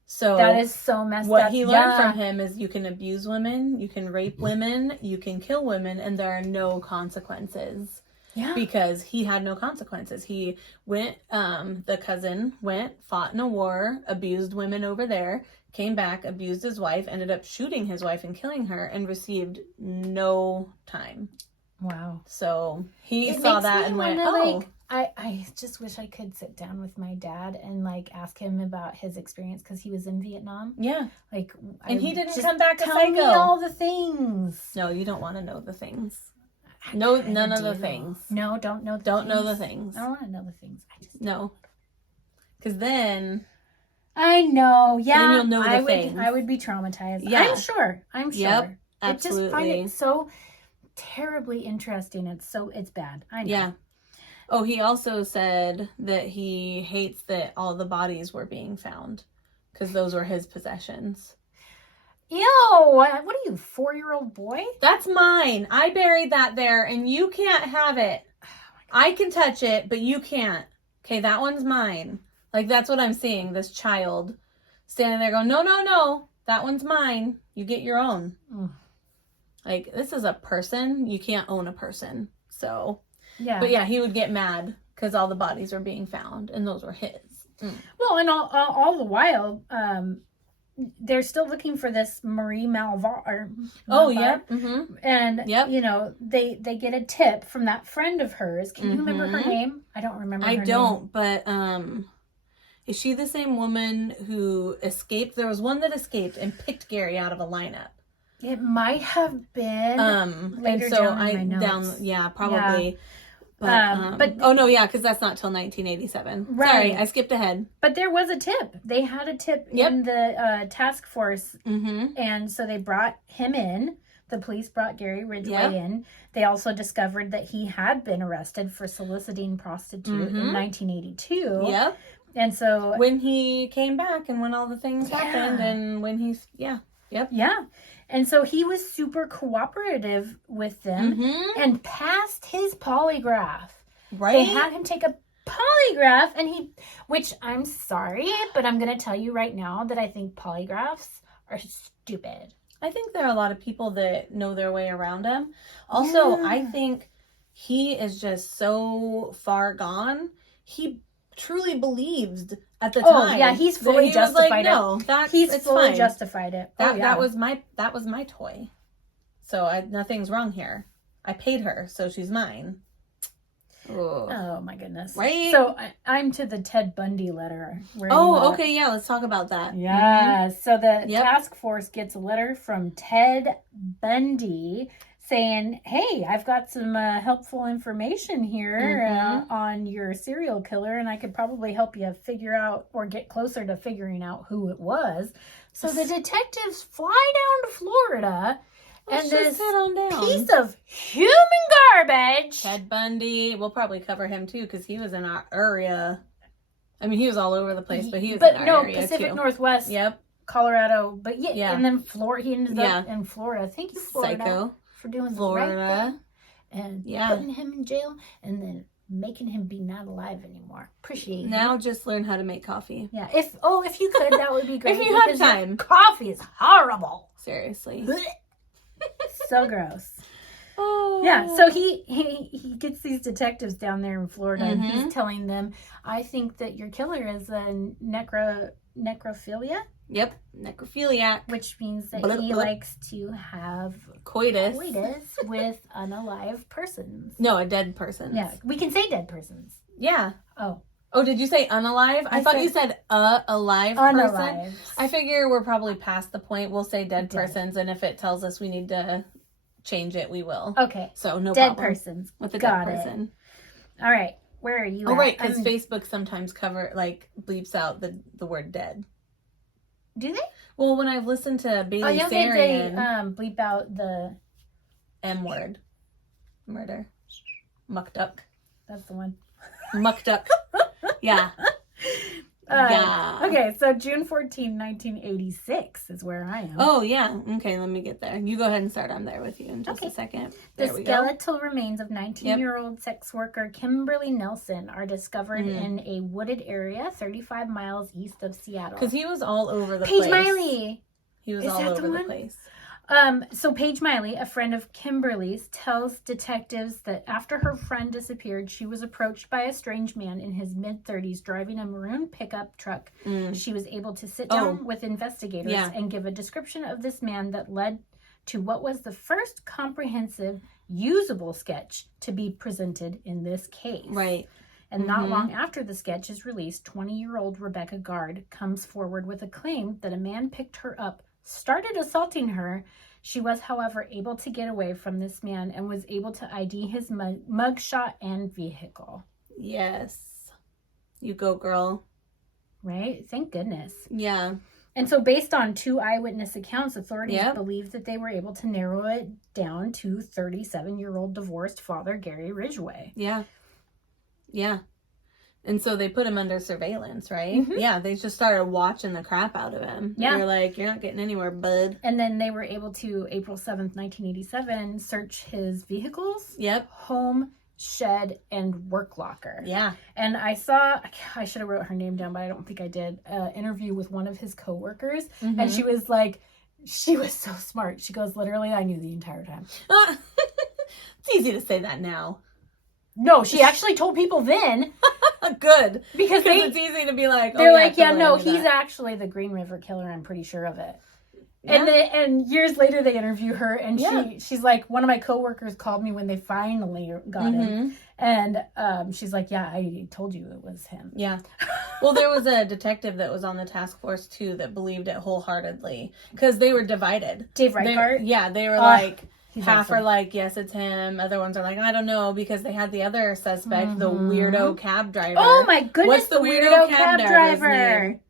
So that is so messed up. What he learned from him is you can abuse women, you can rape women, you can kill women, and there are no consequences. Yeah. Because he had no consequences. He went, the cousin went, fought in a war, abused women over there, came back, abused his wife, ended up shooting his wife and killing her, and received no time. Wow. So he saw that and went, oh. Like, I just wish I could sit down with my dad and, like, ask him about his experience because he was in Vietnam. Yeah. Like, and he didn't come back a psycho. Tell me all the things. No, you don't want to know the things. No, none of the things. No, don't know the things. Don't know the things. I don't want to know the things. I just no. Because then... I know, yeah. Then you'll know the things. I would be traumatized. Yeah. I'm sure. Yep, absolutely. I just find it so terribly interesting. It's bad. I know. Yeah. Oh, he also said that he hates that all the bodies were being found because those were his possessions. Ew, what are you, 4-year-old boy? That's mine. I buried that there and you can't have it. Oh I can touch it, but you can't. Okay, that one's mine. Like, that's what I'm seeing, this child standing there going, no, that one's mine. You get your own. Mm. Like, this is a person. You can't own a person. So, yeah. But yeah, he would get mad because all the bodies were being found and those were his. Mm. Well, and all the while, they're still looking for this Marie Malvar. Oh, yeah. Mm-hmm. And, you know, they get a tip from that friend of hers. Can you remember her name? I don't remember her name. I don't, but is she the same woman who escaped? There was one that escaped and picked Gary out of a lineup. It might have been later and so down in my notes. Probably. Yeah. But oh no, yeah, because that's not till 1987. Right. Sorry, I skipped ahead. But there was a tip. They had a tip in the task force, and so they brought him in. The police brought Gary Ridgway in. They also discovered that he had been arrested for soliciting prostitute in 1982. Yep. And so when he came back, and when all the things happened, and when he's And so he was super cooperative with them and passed his polygraph. Right. They had him take a polygraph which I'm sorry, but I'm going to tell you right now that I think polygraphs are stupid. I think there are a lot of people that know their way around them. Also, I think he is just so far gone. He truly believed at the time. Oh yeah, he's fully justified it. No, he's fully justified it. That was my toy. So nothing's wrong here. I paid her, so she's mine. Oh my goodness! Right. So I'm to the Ted Bundy letter. Okay, yeah. Let's talk about that. Yeah. So the task force gets a letter from Ted Bundy saying, hey, I've got some helpful information here on your serial killer, and I could probably help you figure out or get closer to figuring out who it was. So the detectives fly down to Florida, and this piece of human garbage. Ted Bundy, we'll probably cover him too, because he was in our area. I mean, he was all over the place, but he was in our area Pacific too. Northwest, Colorado, but and then Florida. He ended up in Florida. Thank you, Florida. Psycho. For doing the right thing and putting him in jail and then making him be not alive anymore. Appreciate it. Now just learn how to make coffee. Yeah. If you could, that would be great. If you have time. Coffee is horrible. Seriously. So gross. Oh Yeah, so he gets these detectives down there in Florida, and he's telling them, I think that your killer is a necrophilia. Yep, necrophiliac. Which means that he likes to have coitus with unalive persons. No, a dead person. Yeah, we can say dead persons. Yeah. Oh, did you say unalive? I thought you said alive person. I figure we're probably past the point. We'll say dead persons, and if it tells us we need to change it, we will. Okay. So no dead problem. Persons. With the Got dead person. All right. Where are you at? Right, because Facebook sometimes bleeps out the word dead. Do they? Well, when I've listened to Bailey Sarian, they bleep out the M word. Murder. Muck duck. That's the one. Muck duck. Yeah. Yeah. Okay, so June 14, 1986 is where I am. Oh, yeah. Okay, let me get there. You go ahead and start. I'm there with you in just a second. The skeletal remains of 19-year-old sex worker Kimberly Nelson are discovered in a wooded area 35 miles east of Seattle. Because he was all over the place. Paige Miley! He was all over the place. So Paige Miley, a friend of Kimberly's, tells detectives that after her friend disappeared, she was approached by a strange man in his mid-30s driving a maroon pickup truck. She was able to sit down with investigators and give a description of this man that led to what was the first comprehensive, usable sketch to be presented in this case. Right. And not long after the sketch is released, 20-year-old Rebecca Gard comes forward with a claim that a man picked her up, started assaulting her. She was, however, able to get away from this man and was able to ID his mugshot and vehicle. Yes. You go, girl. Right? Thank goodness. Yeah. And so based on 2 eyewitness accounts, authorities believe that they were able to narrow it down to 37-year-old divorced father Gary Ridgway. Yeah. Yeah. And so they put him under surveillance, right? Yeah, they just started watching the crap out of him. Yeah. They're like, you're not getting anywhere, bud. And then they were able to, April 7th, 1987, search his vehicles, home, shed, and work locker. Yeah. And I should have wrote her name down, but I don't think I did, interview with one of his coworkers. And she was like, she was so smart. She goes, literally, I knew the entire time. It's easy to say that now. No, she actually told people then. Good. Because it's easy to be like, they're like, yeah, no, he's actually the Green River Killer. I'm pretty sure of it. Yeah. And years later they interview her, and she's like, one of my coworkers called me when they finally got him. And she's like, yeah, I told you it was him. Yeah. Well, there was a detective that was on the task force too that believed it wholeheartedly because they were divided. Dave Reichart? They were like, half are like, yes, it's him. Other ones are like, I don't know, because they had the other suspect, the weirdo cab driver. Oh my goodness, what's the weirdo cab driver? Name?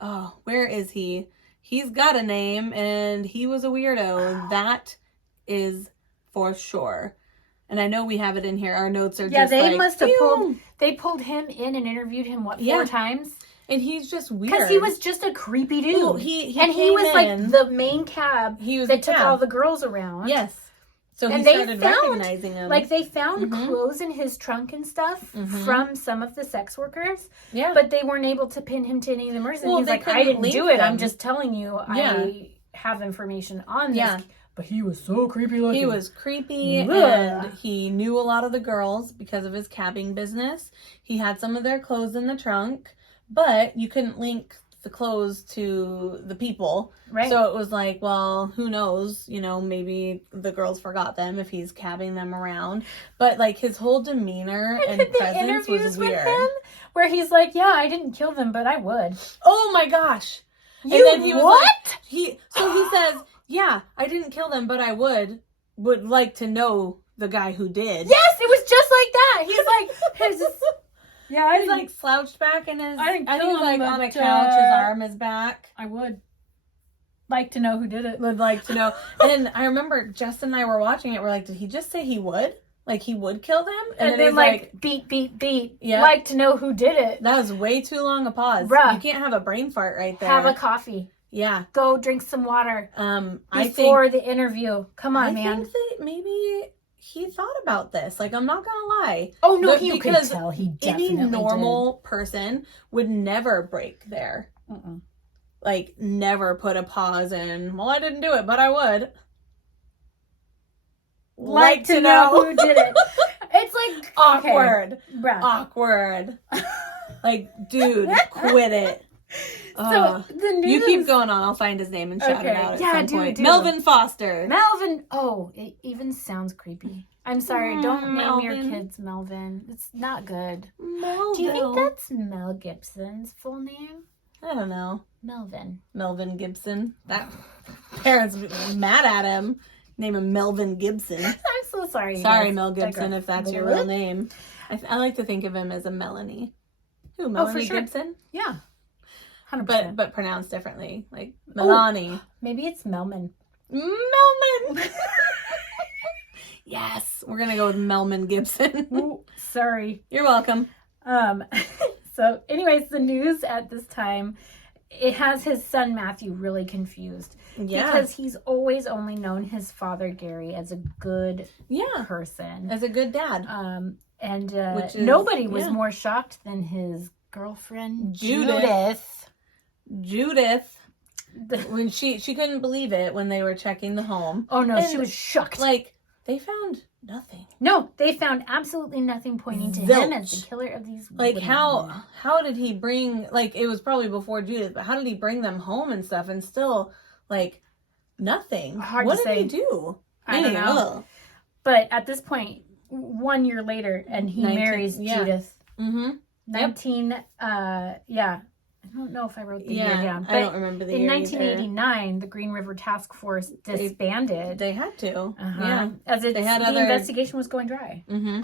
Oh, where is he? He's got a name, and he was a weirdo. That is for sure. And I know we have it in here. Our notes are just they must have pulled him in and interviewed him, 4 times? And he's just weird. Because he was just a creepy dude. Ooh, he was like the main cab that took all the girls around. Yes. So he started recognizing him. Like, they found clothes in his trunk and stuff from some of the sex workers. Yeah. But they weren't able to pin him to any of the murders. And he's like, I didn't do it. I'm just telling you, I have information on this. Yeah. But he was so creepy looking. He was creepy, and he knew a lot of the girls because of his cabbing business. He had some of their clothes in the trunk. But you couldn't link the clothes to the people. Right. So it was like, well, who knows? You know, maybe the girls forgot them if he's cabbing them around. But, like, his whole demeanor and presence was weird. With him, where he's like, yeah, I didn't kill them, but I would. Oh, my gosh. And then he was what? Like, he says, yeah, I didn't kill them, but I would like to know the guy who did. Yes, it was just like that. He's like, yeah, he's like slouched back in his. I think he's like on a couch. His arm is back. I would like to know who did it. Would like to know. And I remember Justin and I were watching it. We're like, did he just say he would? Like he would kill them? And then like beat. Yeah. Like to know who did it. That was way too long a pause. Bruh. You can't have a brain fart right there. Have a coffee. Yeah. Go drink some water. Before the interview. Come on, man. I think that maybe he thought about this. Like, I'm not gonna lie. Oh no, you could tell he definitely any normal person would never break there. Like, never put a pause in. Well, I didn't do it, but I would. like to know who did it. It's like awkward. Okay, bruh. Awkward. Like, dude, quit it. So the news. You keep going on. I'll find his name and shout it out at some point. Do. Melvin Foster. Melvin. Oh, it even sounds creepy. I'm sorry. Don't name your Melvin. kids Melvin. It's not good. Melvin. Do you think that's Mel Gibson's full name? I don't know. Melvin Gibson. That parents mad at him. Name him Melvin Gibson. I'm so sorry. Sorry, Mel Gibson, if that's your real name. I like to think of him as a Melanie. Who? Melanie Gibson? Yeah. 100%. But pronounced differently, like Melanie. Maybe it's Melman. Melman. Yes, we're gonna go with Melman Gibson. Ooh, sorry. You're welcome. So, anyways, the news at this time, it has his son Matthew really confused. Yeah. Because he's always only known his father Gary as a good person, as a good dad. And nobody was more shocked than his girlfriend Judith. When she couldn't believe it when they were checking the home. Oh no, she was shocked. Like, they found nothing. No, they found absolutely nothing pointing to him as the killer of these like women. how did he bring, like, it was probably before Judith, but how did he bring them home and stuff and still, like, nothing? What did he do? I don't know. But at this point, 1 year later, and he marries Judith. Mm-hmm. 19 I don't know if I wrote the year down. But I don't remember the year. In 1989, the Green River Task Force disbanded. They had to. Yeah. As the investigation was going dry. Mm-hmm.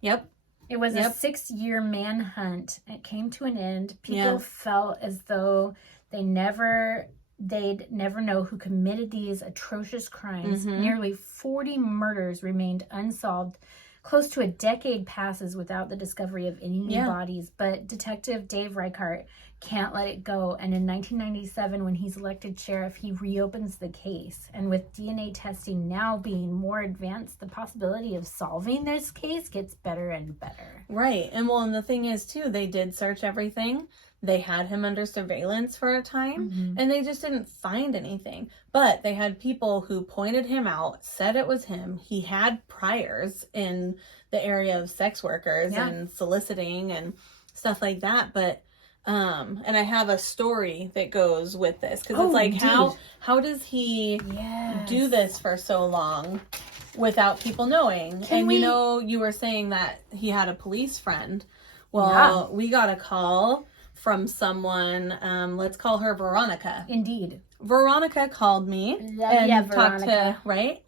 Yep. It was a 6-year manhunt. It came to an end. People felt as though they'd never know who committed these atrocious crimes. Mm-hmm. Nearly 40 murders remained unsolved. Close to a decade passes without the discovery of any new bodies, but Detective Dave Reichart can't let it go. And in 1997, when he's elected sheriff, he reopens the case. And with DNA testing now being more advanced, the possibility of solving this case gets better and better. Right. And the thing is, too, they did search everything. They had him under surveillance for a time, and they just didn't find anything. But they had people who pointed him out, said it was him. He had priors in the area of sex workers and soliciting and stuff like that. But, and I have a story that goes with this, because it's like, how does he do this for so long without people knowing? You were saying that he had a police friend. Well, we got a call from someone, let's call her Veronica. Indeed. Veronica called me and talked to, right?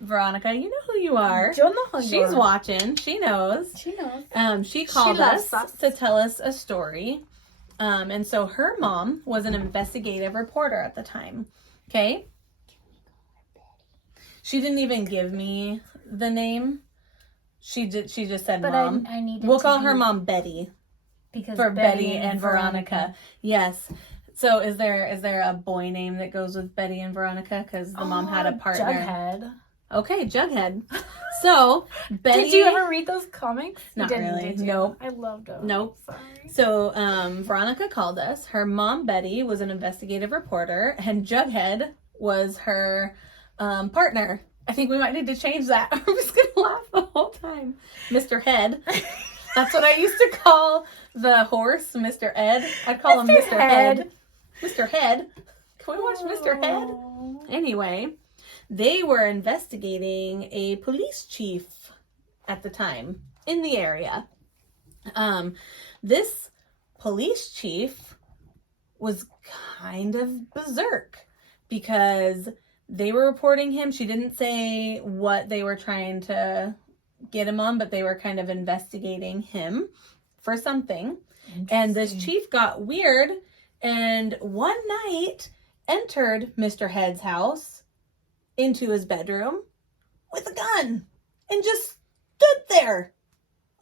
Veronica, you know who you are. She's watching. She knows. She called us to tell us a story. And so her mom was an investigative reporter at the time. Okay? She didn't even give me the name. She just said mom. We'll call her mom Betty. For Betty and Veronica. Yes. So is there a boy name that goes with Betty and Veronica? Because the mom had a partner. Jughead. Okay, Jughead. So Betty. Did you ever read those comics? Not really. Nope. I loved them. Nope. Sorry. So Veronica called us. Her mom Betty was an investigative reporter, and Jughead was her partner. I think we might need to change that. I'm just gonna laugh the whole time. Mr. Head. That's what I used to call the horse, Mr. Ed. I'd call him Mr. Head. Mr. Head. Can we watch Mr. Head? Anyway, they were investigating a police chief at the time in the area. This police chief was kind of berserk because they were reporting him. She didn't say what they were trying to get him on, but they were kind of investigating him for something. And this chief got weird and one night entered Mr. Head's house into his bedroom with a gun and just stood there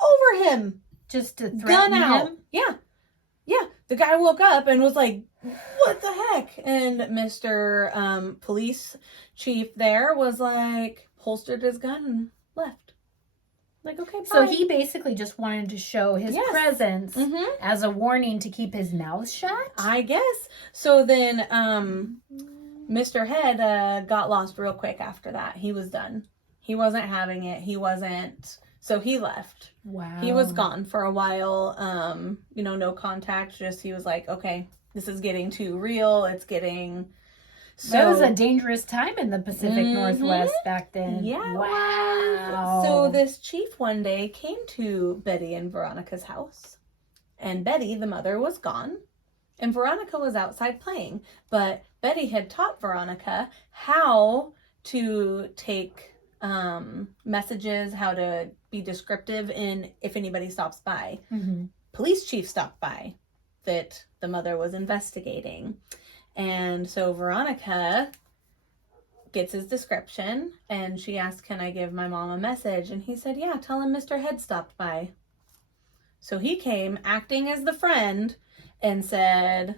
over him. Just to threaten him? Yeah. The guy woke up and was like, what the heck? And Mr. Police Chief there was like, holstered his gun and left. Like, okay, bye. So he basically just wanted to show his presence as a warning to keep his mouth shut? I guess. So then Mr. Head got lost real quick after that. He was done. He wasn't having it. So he left. Wow. He was gone for a while. No contact. Just he was like, okay, this is getting too real. It's getting... So, that was a dangerous time in the Pacific Northwest back then. Yeah. Wow. So this chief one day came to Betty and Veronica's house. And Betty, the mother, was gone. And Veronica was outside playing. But Betty had taught Veronica how to take messages, how to be descriptive in if anybody stops by. Mm-hmm. Police chief stopped by that the mother was investigating. And so Veronica gets his description and she asked, can I give my mom a message? And he said, yeah, tell him Mr. Head stopped by. So he came acting as the friend and said,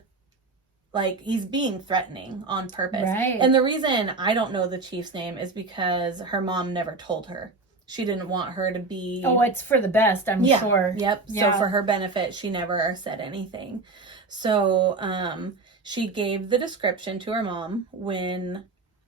like, he's being threatening on purpose. Right. And the reason I don't know the chief's name is because her mom never told her. She didn't want her to be... Oh, it's for the best, I'm sure. Yep. Yeah. So for her benefit, she never said anything. So she gave the description to her mom when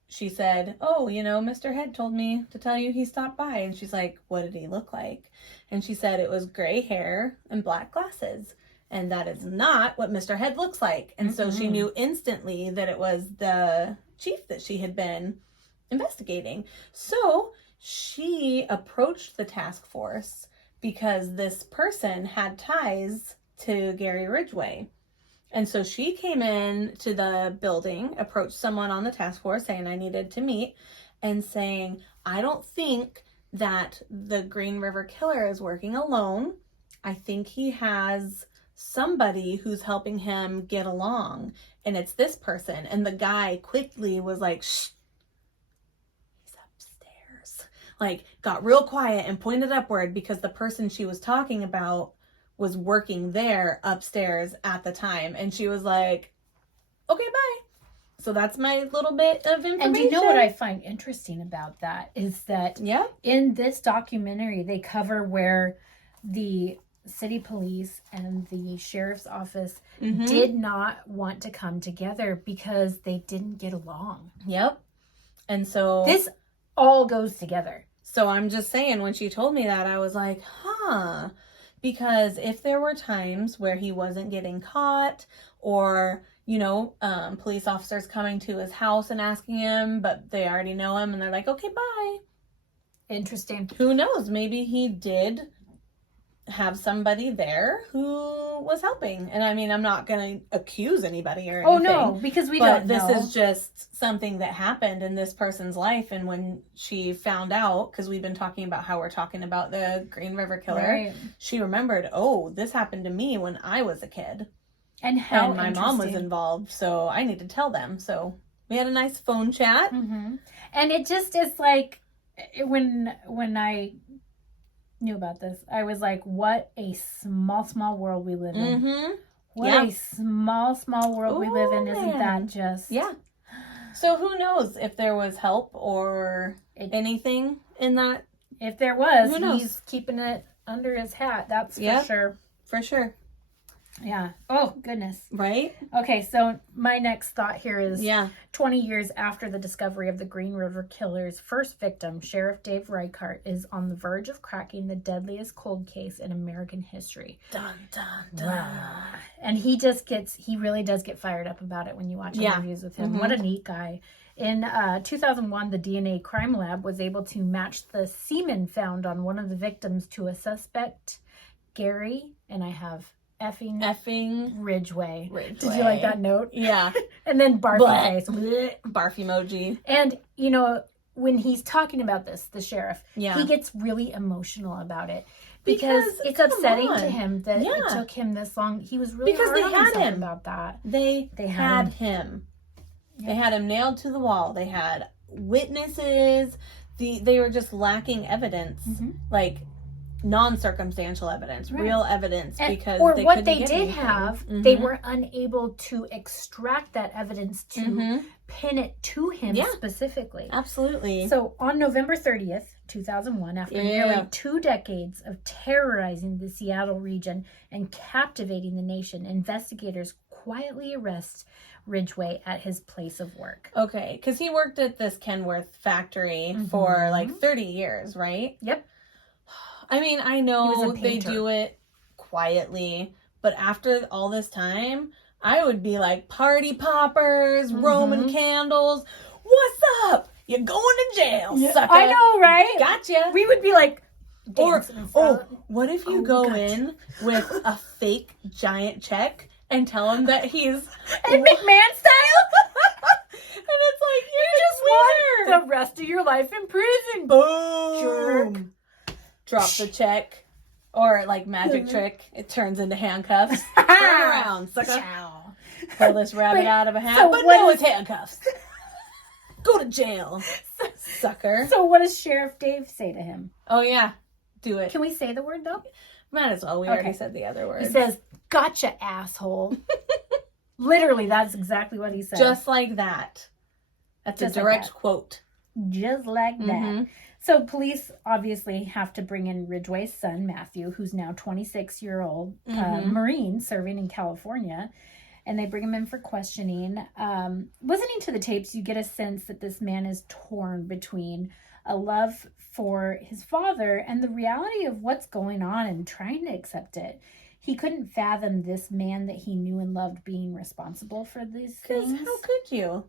she said, oh, Mr. Head told me to tell you he stopped by. And she's like, what did he look like? And she said it was gray hair and black glasses. And that is not what Mr. Head looks like. And so she knew instantly that it was the chief that she had been investigating. So she approached the task force because this person had ties to Gary Ridgway. And so she came in to the building, approached someone on the task force saying I needed to meet and saying, I don't think that the Green River Killer is working alone. I think he has somebody who's helping him get along, and it's this person. And the guy quickly was like, shh, he's upstairs. Like, got real quiet and pointed upward because the person she was talking about was working there upstairs at the time. And she was like, okay, bye. So that's my little bit of information. And you know what I find interesting about that is that in this documentary, they cover where the city police and the sheriff's office did not want to come together because they didn't get along. Yep. And so this all goes together. So I'm just saying, when she told me that, I was like, because if there were times where he wasn't getting caught or, police officers coming to his house and asking him, but they already know him and they're like, okay, bye. Interesting. Who knows? Maybe he did have somebody there who was helping. And I mean, I'm not going to accuse anybody or anything. Oh, no, because we don't know. This is just something that happened in this person's life. And when she found out, because we've been talking about how we're talking about the Green River Killer, she remembered, oh, this happened to me when I was a kid. And my mom was involved. So I need to tell them. So we had a nice phone chat. Mm-hmm. And it just is like, when I knew about this, I was like, what a small world we live in. What a small world we live in. Isn't that just... Yeah. So who knows if there was help or anything in that? If there was, he's keeping it under his hat. That's for sure. For sure. Yeah. Oh, goodness. Right? Okay, so my next thought here is 20 years after the discovery of the Green River Killer's first victim, Sheriff Dave Reichart is on the verge of cracking the deadliest cold case in American history. Dun, dun, dun. Wow. And he really does get fired up about it when you watch interviews with him. What a neat guy. In 2001, the DNA crime lab was able to match the semen found on one of the victims to a suspect, Gary, and I have effing Ridgway. Did you like that note? Yeah. And then barfy face. Barf emoji. And, when he's talking about this, the sheriff, he gets really emotional about it. Because it's upsetting to him that it took him this long. He was really hard on himself about that. They had him. Yeah. They had him nailed to the wall. They had witnesses. They were just lacking evidence. Like, non-circumstantial evidence, real evidence, because what they did have, they were unable to extract that evidence to pin it to him specifically. Absolutely. So on November 30th, 2001, after nearly 2 decades of terrorizing the Seattle region and captivating the nation, investigators quietly arrest Ridgway at his place of work. Okay, because he worked at this Kenworth factory for like 30 years, right? Yep. I mean, I know they do it quietly, but after all this time, I would be like, party poppers, Roman candles. What's up? You're going to jail, sucker. I know, right? Gotcha. We would be like, what if you go in with a fake giant check and tell him that he's in McMahon style? And it's like, you just want the rest of your life in prison. Boom. Jerk. Drop the check. Or like magic trick, it turns into handcuffs. Turn around, sucker. Pull this rabbit out of a hat, but no, it's handcuffs. Go to jail, sucker. So what does Sheriff Dave say to him? Oh yeah, do it. Can we say the word though? Might as well. We already said the other word. He says, "Gotcha, asshole." Literally, that's exactly what he said. Just like that. That's a direct quote. Just like that. So police obviously have to bring in Ridgway's son, Matthew, who's now 26-year-old Marine serving in California. And they bring him in for questioning. Listening to the tapes, you get a sense that this man is torn between a love for his father and the reality of what's going on and trying to accept it. He couldn't fathom this man that he knew and loved being responsible for these things. How could you?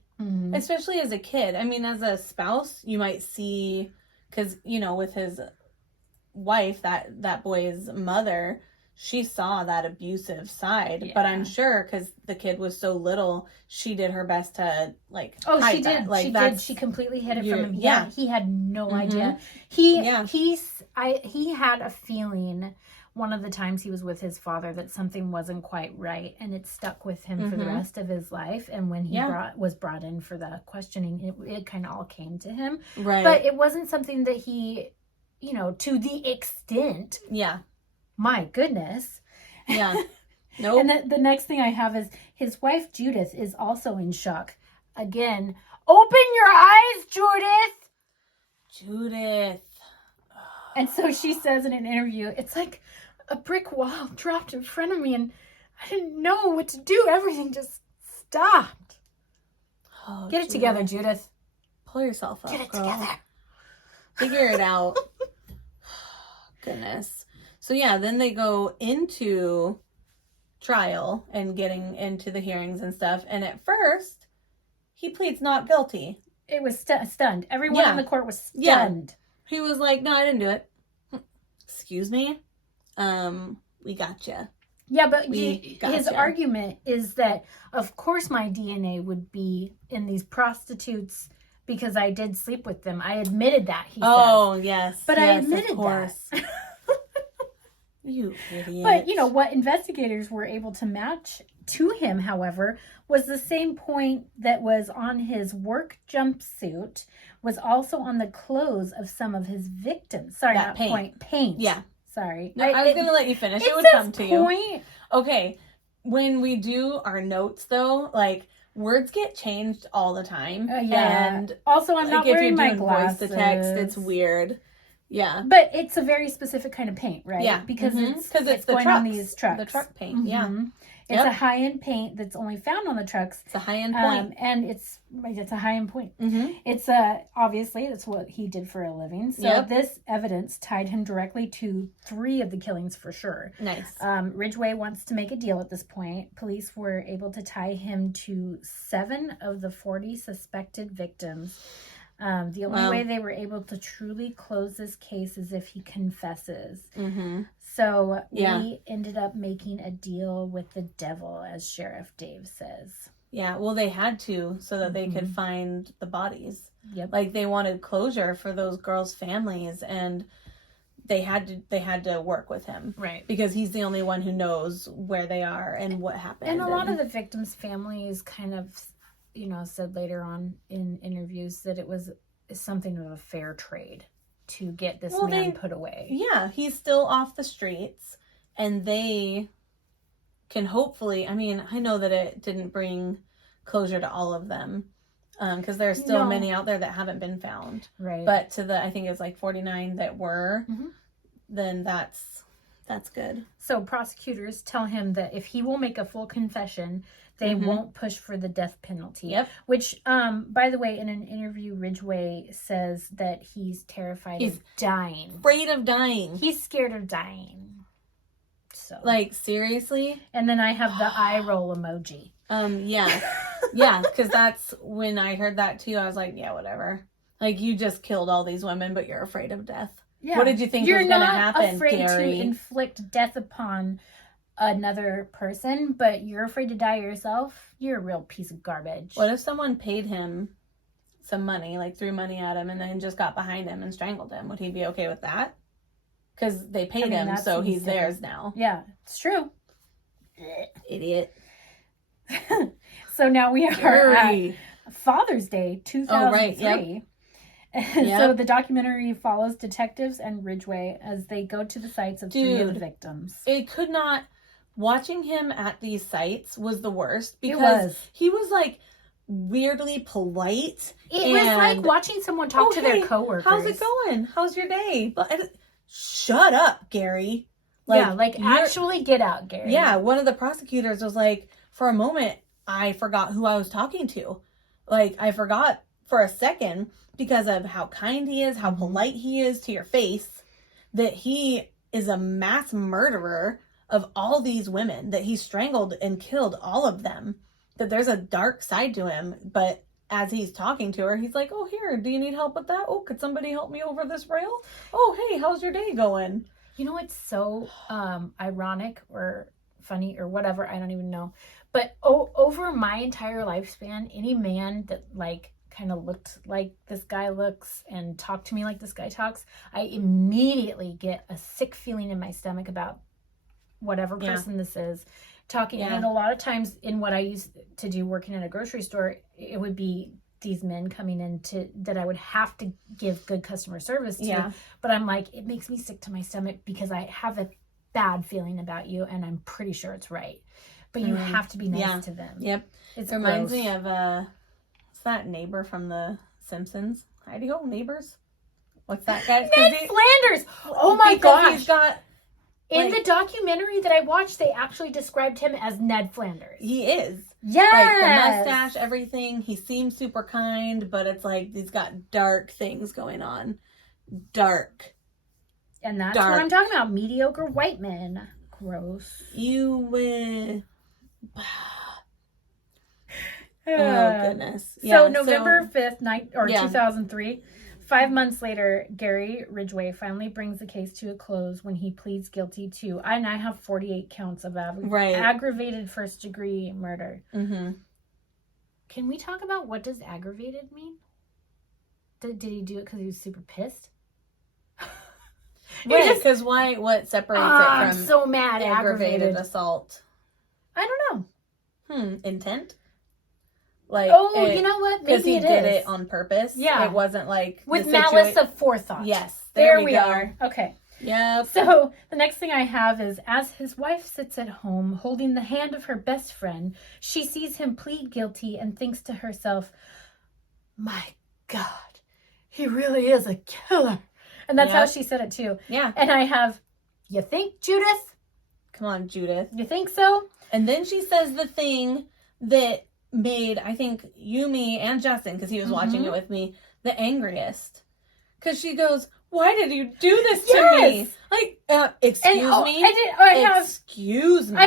Especially as a kid. I mean, as a spouse, you might see... Because, you know, with his wife, that boy's mother, she saw that abusive side. Yeah. But I'm sure because the kid was so little, she did her best to, like, hide she did. That. Like, she did. She completely hid it from him. Yeah. He had no idea. He had a feeling one of the times he was with his father that something wasn't quite right, and it stuck with him for the rest of his life. And when he was brought in for the questioning, it kind of all came to him. Right. But it wasn't something that he, you know, to the extent. Yeah. My goodness. Yeah. Nope. And the next thing I have is his wife, Judith, is also in shock. Again, open your eyes, Judith. And so she says in an interview, it's like a brick wall dropped in front of me and I didn't know what to do. Everything just stopped. Oh, Get it together, Judith. Pull yourself up, Get it girl. together. Figure it out. Goodness. So yeah, then they go into trial and getting into the hearings and stuff. And at first, he pleads not guilty. It was stunned. Everyone in the court was stunned. Yeah. He was like, no, I didn't do it. Excuse me? We gotcha. Yeah, but his argument is that, of course, my DNA would be in these prostitutes because I did sleep with them. I admitted that, he says. Oh, yes. But I admitted that. You idiot. But, you know, what investigators were able to match to him, however, was the same point that was on his work jumpsuit, was also on the clothes of some of his victims. Sorry, that not paint. Yeah. Sorry. No, I was going to let you finish. It would come to you. Okay. When we do our notes, though, like, words get changed all the time. Yeah. And also, I'm not wearing my glasses. Voice to text, it's weird. Yeah. But it's a very specific kind of paint, right? Yeah. Because it's the going trucks, on these trucks. The truck paint, yeah. It's a high-end paint that's only found on the trucks. It's a high-end point. And it's a high-end point. It's obviously, that's what he did for a living. So this evidence tied him directly to 3 of the killings for sure. Nice. Ridgway wants to make a deal at this point. Police were able to tie him to 7 of the 40 suspected victims. The only way they were able to truly close this case is if he confesses. So we ended up making a deal with the devil, as Sheriff Dave says. Yeah, well, they had to so that they could find the bodies. Yep. Like, they wanted closure for those girls' families, and they had to work with him. Right. Because he's the only one who knows where they are and what happened. And a lot of the victims' families kind of, you know, said later on in interviews that it was something of a fair trade to get this man put away. Yeah, he's still off the streets, and they can hopefully, I mean, I know that it didn't bring closure to all of them, because there's still many out there that haven't been found. Right. But to the, I think it was like 49 that were, then That's good. So prosecutors tell him that if he will make a full confession, they won't push for the death penalty. Yep. Which, by the way, in an interview, Ridgway says that he's terrified of dying. Afraid of dying. He's scared of dying. So, like, seriously? And then I have the eye roll emoji. Yeah. Yeah, because that's when I heard that too. I was like, yeah, whatever. Like, you just killed all these women, but you're afraid of death. Yeah. What did you think was going to happen, You're not afraid Gary? to inflict death upon another person, but you're afraid to die yourself? You're a real piece of garbage. What if someone paid him some money, like threw money at him, and then just got behind him and strangled him? Would he be okay with that? Because they paid him, so he's theirs now. Yeah, it's true. Idiot. So now we are at Father's Day, 2003. Oh, right. Yep. And so the documentary follows detectives and Ridgway as they go to the sites of 3 of the victims. It could not... Watching him at these sites was the worst because he was like weirdly polite. It was like watching someone talk to their coworkers. How's it going? How's your day? But shut up, Gary. Like, actually get out, Gary. Yeah, one of the prosecutors was like, for a moment, I forgot who I was talking to. Like, I forgot for a second because of how kind he is, how polite he is to your face, that he is a mass murderer of all these women, that he strangled and killed all of them, that there's a dark side to him. But as he's talking to her, he's like, oh, here, do you need help with that? Oh, could somebody help me over this rail? Oh, hey, how's your day going? You know, it's so ironic or funny or whatever, I don't even know. But over my entire lifespan, any man that like kind of looked like this guy looks and talked to me like this guy talks, I immediately get a sick feeling in my stomach about whatever person this is talking. And a lot of times in what I used to do working in a grocery store, it would be these men coming in that I would have to give good customer service to. Yeah. But I'm like, it makes me sick to my stomach because I have a bad feeling about you and I'm pretty sure it's right. But you have to be nice to them. Yep. It reminds me of what's that neighbor from The Simpsons? Idaho Neighbors? What's that guy? Ned Flanders! Oh my gosh. He's got... In the documentary that I watched, they actually described him as Ned Flanders. He is. Yes. Like the mustache, everything. He seems super kind, but it's like he's got dark things going on. Dark. And that's what I'm talking about. Mediocre white men. Gross. You oh goodness. So November 5th, 2003. 5 months later, Gary Ridgway finally brings the case to a close when he pleads guilty to, and I have 48 counts of aggravated first-degree murder. Mm-hmm. Can we talk about what does aggravated mean? Did he do it because he was super pissed? Right, because why? What separates it from I'm so mad, aggravated assault? I don't know. Intent? Like, you know what? Because he did it on purpose. Yeah. It wasn't like... With malice of forethought. Yes. There we are. Okay. Yep. So, the next thing I have is, as his wife sits at home holding the hand of her best friend, she sees him plead guilty and thinks to herself, my God, he really is a killer. And that's how she said it too. Yeah. And I have, you think, Judith? Come on, Judith. You think so? And then she says the thing that made, I think, you, me, and Justin, because he was watching it with me, the angriest. Because she goes, why did you do this to me? Like, excuse me? Excuse me.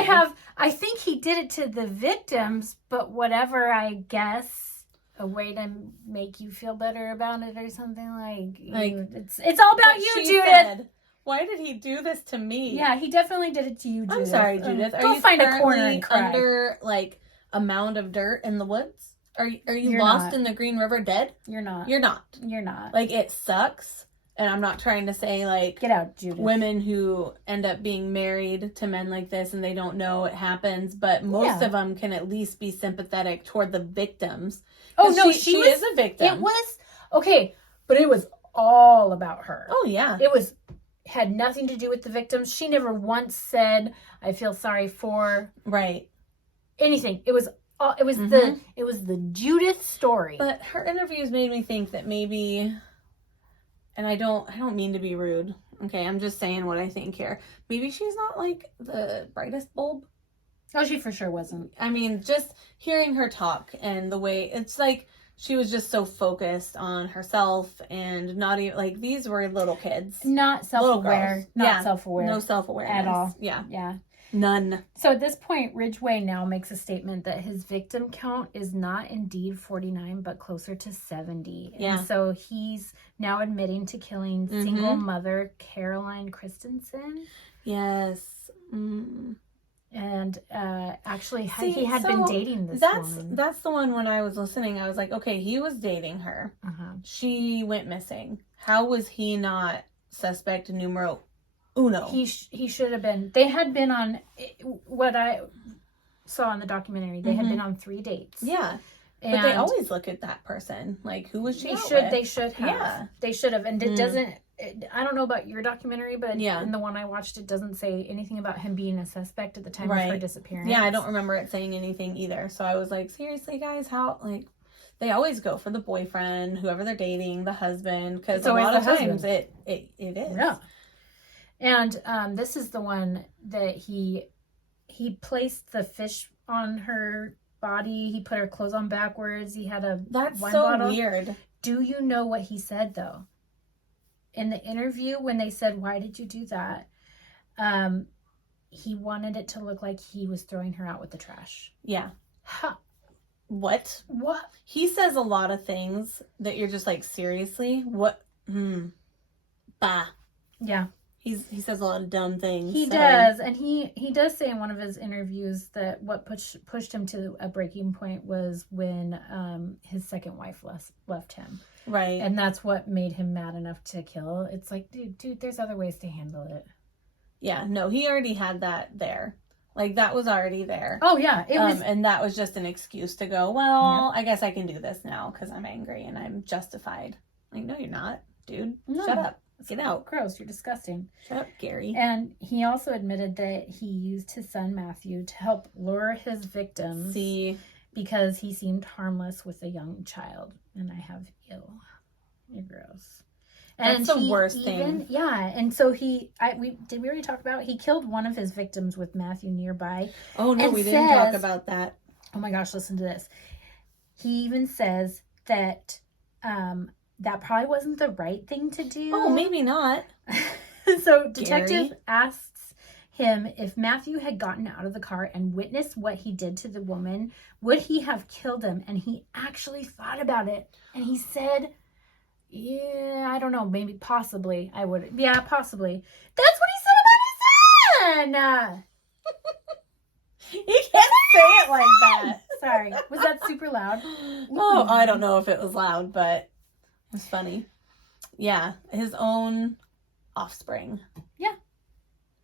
I think he did it to the victims, but whatever, I guess, a way to make you feel better about it or something like it's all about you, Judith. Said, why did he do this to me? Yeah, he definitely did it to you, Judith. I'm sorry, Judith. Are go you find a corner and cry. Under, like, a mound of dirt in the woods? Are you lost in the Green River dead? You're not. You're not. You're not. Like, it sucks. And I'm not trying to say, like... Get out, Judith. Women who end up being married to men like this and they don't know it happens. But most of them can at least be sympathetic toward the victims. Oh, no, she is a victim. It was... Okay, but it was all about her. Oh, yeah. It had nothing to do with the victims. She never once said, I feel sorry for... Right. Anything. It was the Judith story. But her interviews made me think that maybe and I don't mean to be rude. Okay, I'm just saying what I think here. Maybe she's not like the brightest bulb. Oh, she for sure wasn't. I mean, just hearing her talk and the way it's like she was just so focused on herself and not even like these were little kids. Not self-aware. Not self-aware. No self-awareness. At all. Yeah. Yeah. None. So at this point, Ridgway now makes a statement that his victim count is not indeed 49, but closer to 70. Yeah. And so he's now admitting to killing single mother Caroline Christensen. Yes. Mm. And actually, he had been dating this woman. That's the one when I was listening. I was like, okay, he was dating her. She went missing. How was he not suspect numero uno? He should have been. They had been on, what I saw in the documentary, they had been on 3 dates. Yeah. But they always look at that person. Like, who was she with? They should have. Yeah. They should have. And it doesn't... I don't know about your documentary, but in the one I watched, it doesn't say anything about him being a suspect at the time of her disappearance. Yeah, I don't remember it saying anything either. So I was like, seriously, guys, how, like, they always go for the boyfriend, whoever they're dating, the husband, because a lot of times it is. Yeah. And this is the one that he placed the fish on her body. He put her clothes on backwards. He had a That's wine so bottle. Weird. Do you know what he said, though? In the interview, when they said, why did you do that? He wanted it to look like he was throwing her out with the trash. Yeah. Ha. What? He says a lot of things that you're just like, seriously? What? Bah. Yeah. He says a lot of dumb things. He does. And he does say in one of his interviews that what pushed him to a breaking point was when his second wife left him. Right. And that's what made him mad enough to kill. It's like, dude, there's other ways to handle it. Yeah, no, he already had that there. Like, that was already there. Oh, yeah. It was... And that was just an excuse to go, well, I guess I can do this now because I'm angry and I'm justified. Like, no, you're not, dude. No. Shut up. Get out. Gross. You're disgusting. Shut up, Gary. And he also admitted that he used his son, Matthew, to help lure his victims. See... because he seemed harmless with a young child. And I have, you're gross. And that's the worst thing. Yeah. And so did we already talk about, he killed one of his victims with Matthew nearby. Oh, no, we didn't talk about that. Oh my gosh, listen to this. He even says that that probably wasn't the right thing to do. Oh, maybe not. So detective asks him if Matthew had gotten out of the car and witnessed what he did to the woman, would he have killed him? And he actually thought about it. And he said, yeah, I don't know, maybe possibly I would. Yeah, possibly. That's what he said about his son. You can't say it like that. Sorry. Was that super loud? Oh, I don't know if it was loud, but it was funny. Yeah, his own offspring. Yeah.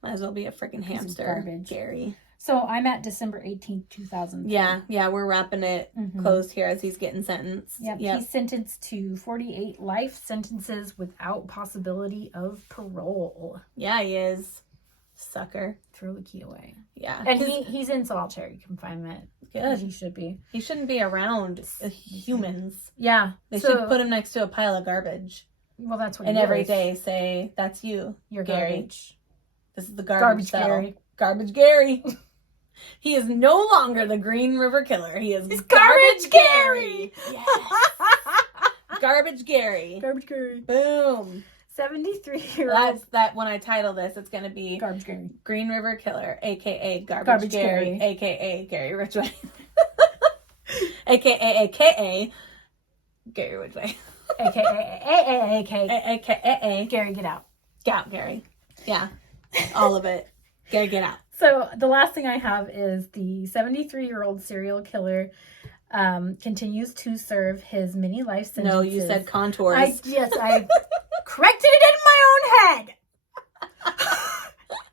Might as well be a freaking hamster. Garbage. Gary. So I'm at December 18th, 2000. Yeah, we're wrapping it closed here as he's getting sentenced. Yep. He's sentenced to 48 life sentences without possibility of parole. Yeah, he is. Sucker. Throw the key away. Yeah. And he's in solitary confinement. Good. He should be. He shouldn't be around humans. Yeah. They should put him next to a pile of garbage. Well, that's what and every day say, that's you, You're Gary. Garbage. This is the garbage cell. Gary. Garbage Gary. He is no longer the Green River Killer. He is Garbage Gary. Yes. Garbage Gary. Garbage Gary. Boom. 73-year-old. That when I title this, it's going to be Garbage Gary. Green River Killer, a.k.a. Garbage Gary, a.k.a. Gary Ridgway. a.k.a. Gary Ridgway. a.k.a. Gary, get out. Get out, Gary. Yeah. All of it. Gary, get out. So the last thing I have is the 73-year-old serial killer continues to serve his many life sentences. No, you said contours. I corrected it in my own head.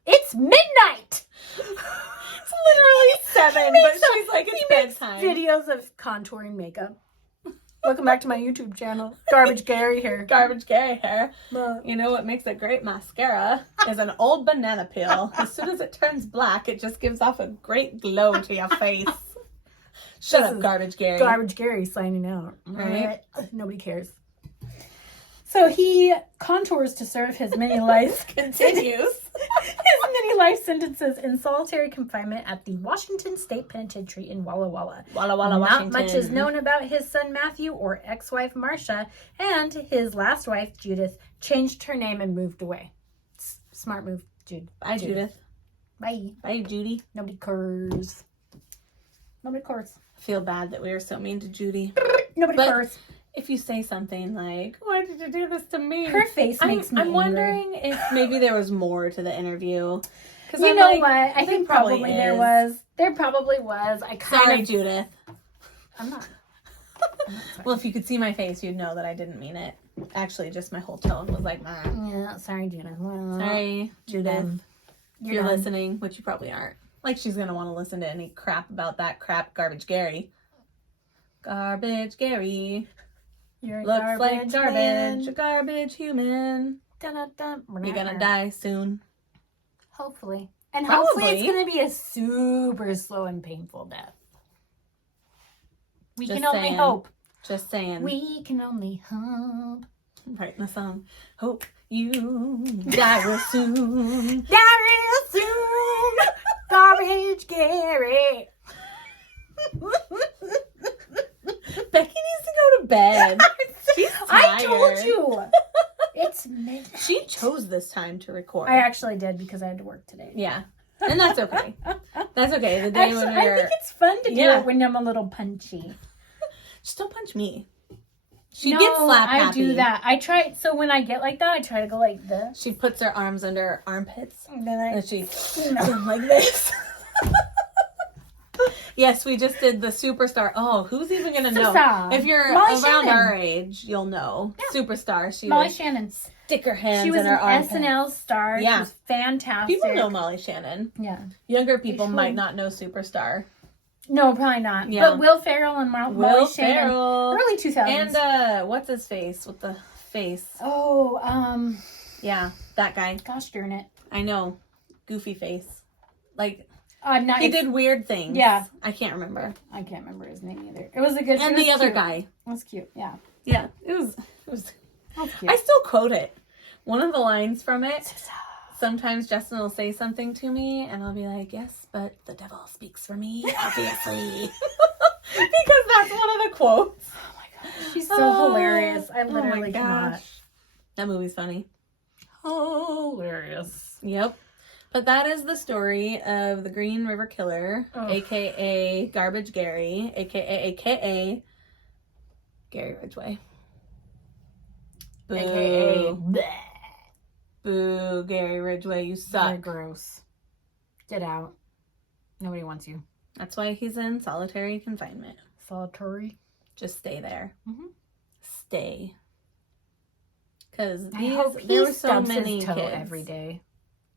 It's midnight. It's literally 7, but she's like, it's bedtime. Videos of contouring makeup. Welcome back to my YouTube channel. Garbage Gary here. Garbage Gary here. You know what makes a great mascara is an old banana peel. As soon as it turns black, it just gives off a great glow to your face. Shut up, Garbage Gary. Garbage Gary signing out. Right? Nobody cares. So he contours to serve his many life sentences in solitary confinement at the Washington State Penitentiary in Walla Walla. Not Washington. much is known about his son Matthew or ex-wife Marcia, and his last wife Judith changed her name and moved away. Smart move, Jude. Bye, Judith. Bye. Bye, Judy. Nobody cares. Nobody cares. I feel bad that we were so mean to Judy. Nobody cares. If you say something like, "Why did you do this to me?" Her face makes me I'm angry. wondering if maybe there was more to the interview. You know what? I think probably there was. There probably was. Sorry, Judith. I'm not sorry. Well, if you could see my face, you'd know that I didn't mean it. Actually, just my whole tone was like, Yeah, sorry, Judith. Well, sorry, Judith. If you're done. listening, which you probably aren't. Like, she's going to want to listen to any crap about that crap Garbage Gary. Garbage Gary. You're Looks like garbage. man. A garbage human. Dun-dun-dun. You're going to die soon. Hopefully. And Probably. hopefully it's going to be a super slow and painful death. We Just can only saying. hope. Just saying. We can only hope. Writing a song. Hope you die real soon. Die real soon. Garbage Gary. Becky needs to go to bed. She's tired. I told you. It's midnight. She chose this time to record. I actually did because I had to work today. Yeah. And that's okay. That's okay. The day when I we're... think it's fun to do Yeah. it when I'm a little punchy. Just don't punch me. She gets slap happy. I do that. I try. So when I get like that, I try to go like this. She puts her arms under her armpits. And then I... And she like this. Yes, we just did the Superstar. Oh, who's even going to know? If you're Molly around Shannon. our age, you'll know. Yeah. Superstar. She Molly would Shannon. stick her hands She was in an her armpits. SNL star. Yeah. She was fantastic. People know Molly Shannon. Yeah. Younger people might not know Superstar. No, probably not. Yeah. But Will Ferrell and Molly Shannon. Early 2000s. And what's his face with the face? Oh, Yeah, that guy. gosh darn it. I know. Goofy face. Like, Not, he did weird things. Yeah. I can't remember. I can't remember his name either. It was a good. And the other guy. It was cute. Yeah. Yeah, it was. That was cute. I still quote it. One of the lines from it. Sometimes Justin will say something to me, and I'll be like, "Yes, but the devil speaks for me, obviously," because that's one of the quotes. Oh my gosh, she's so hilarious. I literally cannot. That movie's funny. Hilarious. Yep. But that is the story of the Green River Killer, a.k.a. Garbage Gary, a.k.a. Gary Ridgway. Boo. AKA. Bleh. Boo, Gary Ridgway, you suck. You're gross. Get out. Nobody wants you. That's why he's in solitary confinement. Solitary. Just stay there. Mm-hmm. Stay. Because I hope there he were so stubs many his toe kids. every day.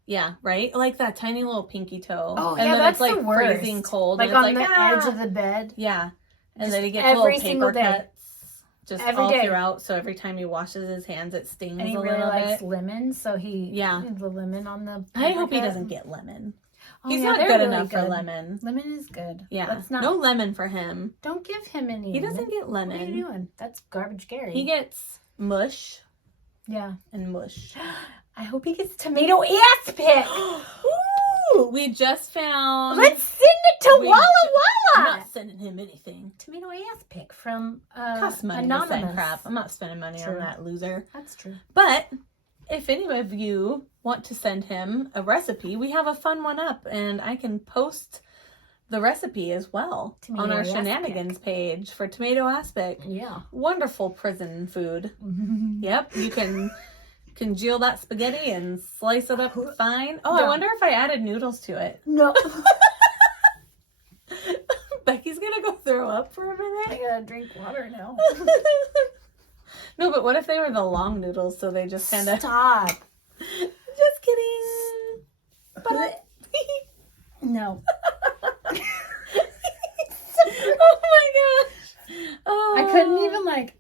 Yeah, right? Like that tiny little pinky toe. Oh, and yeah, then that's it's like the worst. freezing cold. Like and on it's the like, edge of the bed. Yeah. And Just then he gets every little single paper day. cuts just Every all day. throughout. So every time he washes his hands, it stings And he a really little likes bit. lemon, so the lemon on the I hope he paper doesn't cut. get lemon. Oh, He's yeah, not they're good really enough for good. lemon. Lemon is good. Yeah. Let's not, No lemon for him. don't give him any He lemon. doesn't get lemon. What are you doing? That's Garbage Gary. He gets mush Yeah. and mush. I hope he gets tomato ass pick. Ooh, we just found... Let's send it to Walla I'm Walla. not sending him anything. Tomato ass pick from Costs money to Anonymous. send crap. I'm not spending money True. on that loser. That's true. But if any of you want to send him a recipe, we have a fun one up, and I can post the recipe as well Tomato on our aspic. shenanigans page for tomato aspic. Yeah. Wonderful prison food. Yep, you can congeal that spaghetti and slice it up fine. Oh, I wonder if I added noodles to it. No. Becky's gonna go throw up for a I minute. gotta drink water now. No, but what if they were the long noodles, so they just kind of... Stop. Just kidding. But... No. Oh my gosh. Oh. I couldn't even like.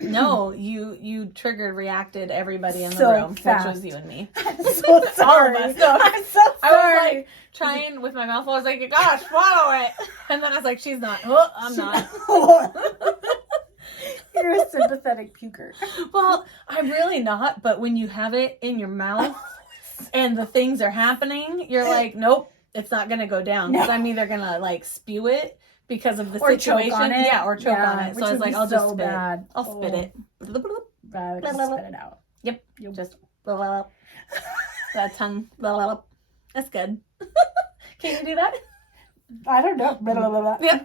No, you triggered, reacted everybody in the So room, fast. which was you and me. I'm so sorry. All of us. No. I'm so I sorry. was like trying with my mouth. I was like, "Gosh, swallow it!" And then I was like, "She's not. Oh, I'm not." You're a sympathetic puker. Well, I'm really not, but when you have it in your mouth and the things are happening, you're like, nope, it's not going to go down. Because I'm either going to like spew it because of the situation. Choke on it. Yeah, or choke on it. So I was like, I'll just spit bad. it. I'll spit it. Just spit it out. Yep. Just that tongue. That's good. Can you do that? I don't know. Yep.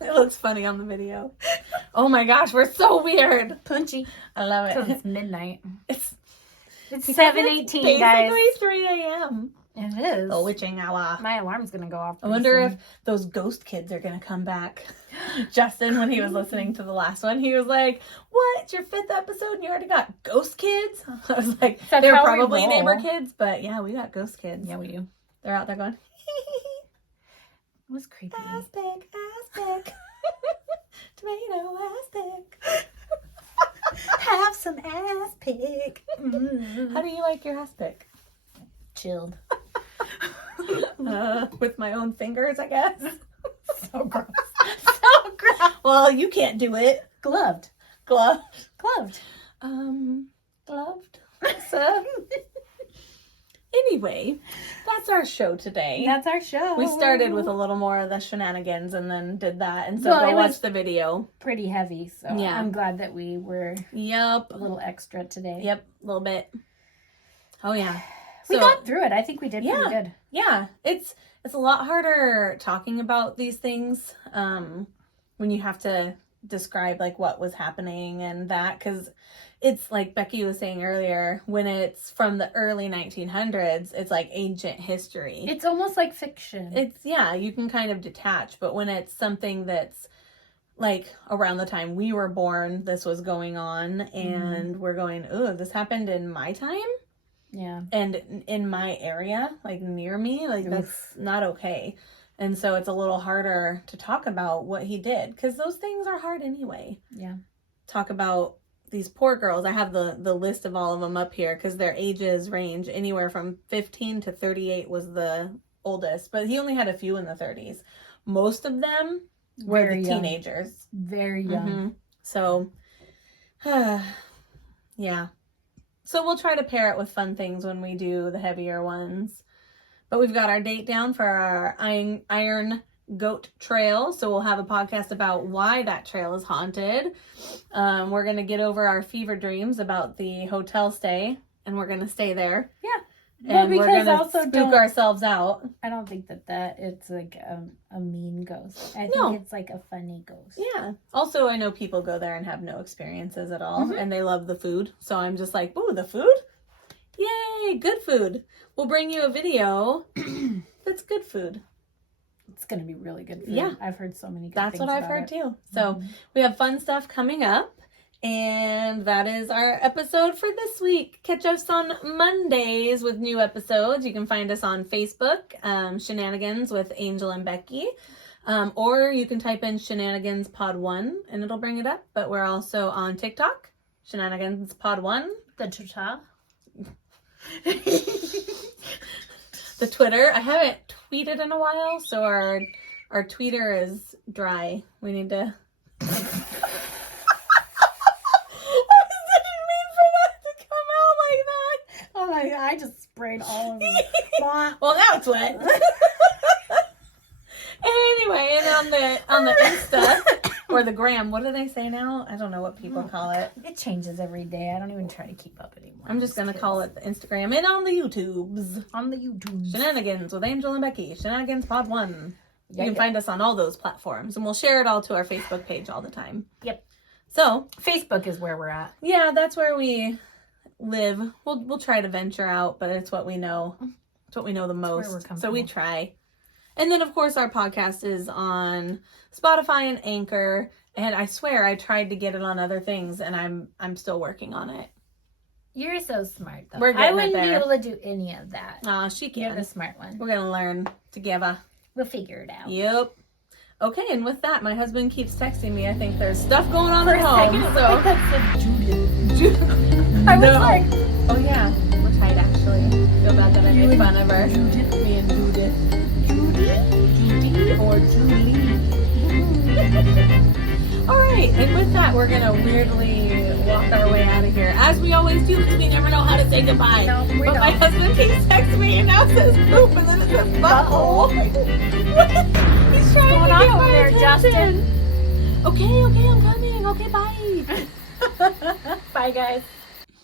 It looks funny on the video. Oh my gosh, we're so weird. Punchy. I love it. Because it's midnight. It's 7:18, guys. Basically 3 a.m. It is. The witching hour. My alarm's going to go off. I wonder if those ghost kids are going to come back. Justin, when he was listening to the last one, he was like, what? It's your 5th episode and you already got ghost kids? I was like, they were probably neighbor kids, but yeah, we got ghost kids. Yeah, we do. They're out there going, it was creepy. ass pick. Tomato ass pick. Have some ass pick. How do you like your ass pick? Chilled. With my own fingers, I guess. So gross. So gross. Well, you can't do it. Gloved. Gloved. So, anyway, that's our show today. That's our show. We started with a little more of the shenanigans and then did that. And so Well, go watch the video. Pretty heavy, so Yeah. I'm glad that we were a little extra today. Yep, a little bit. Oh, yeah. We got through it. I think we did pretty good. Yeah, it's a lot harder talking about these things when you have to describe like what was happening and that, because it's like Becky was saying earlier, when it's from the early 1900s, it's like ancient history. It's almost like fiction. It's, yeah, you can kind of detach, but when it's something that's like around the time we were born, this was going on, and we're going, oh, this happened in my time? Yeah. And in my area, like near me, like that's not okay. And so it's a little harder to talk about what he did, because those things are hard anyway. Yeah. Talk about these poor girls. I have the list of all of them up here because their ages range anywhere from 15 to 38 was the oldest, but he only had a few in the 30s. Most of them were Very the young. teenagers. Very young. So, yeah. So we'll try to pair it with fun things when we do the heavier ones. But we've got our date down for our Iron Goat Trail. So we'll have a podcast about why that trail is haunted. We're going to get over our fever dreams about the hotel stay. And we're going to stay there. Yeah. And we're going to spook ourselves out. I don't think that it's like a mean ghost. I think it's like a funny ghost. Yeah. Also, I know people go there and have no experiences at all. And they love the food. So I'm just like, ooh, the food? Yay, good food. We'll bring you a video that's good food. It's going to be really good food. Yeah. I've heard so many good That's things what I've about heard it. too. So we have fun stuff coming up. And that is our episode for this week. Catch us on Mondays with new episodes. You can find us on Facebook, Shenanigans with Angel and Becky. Or you can type in Shenanigans Pod 1 and it'll bring it up. But we're also on TikTok, Shenanigans Pod 1. The Twitter. The Twitter. I haven't tweeted in a while, so our tweeter is dry. We need to... I just sprayed all of it. Well, now it's wet. Anyway, and on the Insta or the gram, what do they say now? I don't know what people call it. It changes every day. I don't even try to keep up anymore. I'm just gonna call it the Instagram, and on the YouTubes. On the YouTube. Shenanigans with Angel and Becky. Shenanigans Pod 1. Yeah, you can find us on all those platforms, and we'll share it all to our Facebook page all the time. Yep. So Facebook is where we're at. Yeah, that's where we live. We'll try to venture out, but it's what we know. It's what we know the most. So we try. And then of course our podcast is on Spotify and Anchor. And I swear I tried to get it on other things, and I'm still working on it. You're so smart though. We're getting I wouldn't it there. be able to do any of that. She can. You're the smart one. We're gonna learn together. We'll figure it out. Yep. Okay, and with that, my husband keeps texting me. I think there's stuff going on at home. I was like, oh yeah, we're tight actually. Feel bad that I made fun of her. Me and Judith. Judy or Julie. All right. right, and with that, we're gonna weirdly walk our way out of here, as we always do, because we never know how to say goodbye. No, we but don't. my husband keeps texting me, and now it says poop, and then it says butthole. He's trying Going to on get over my there, attention. Justin. Okay, I'm coming. Okay, bye. Bye, guys.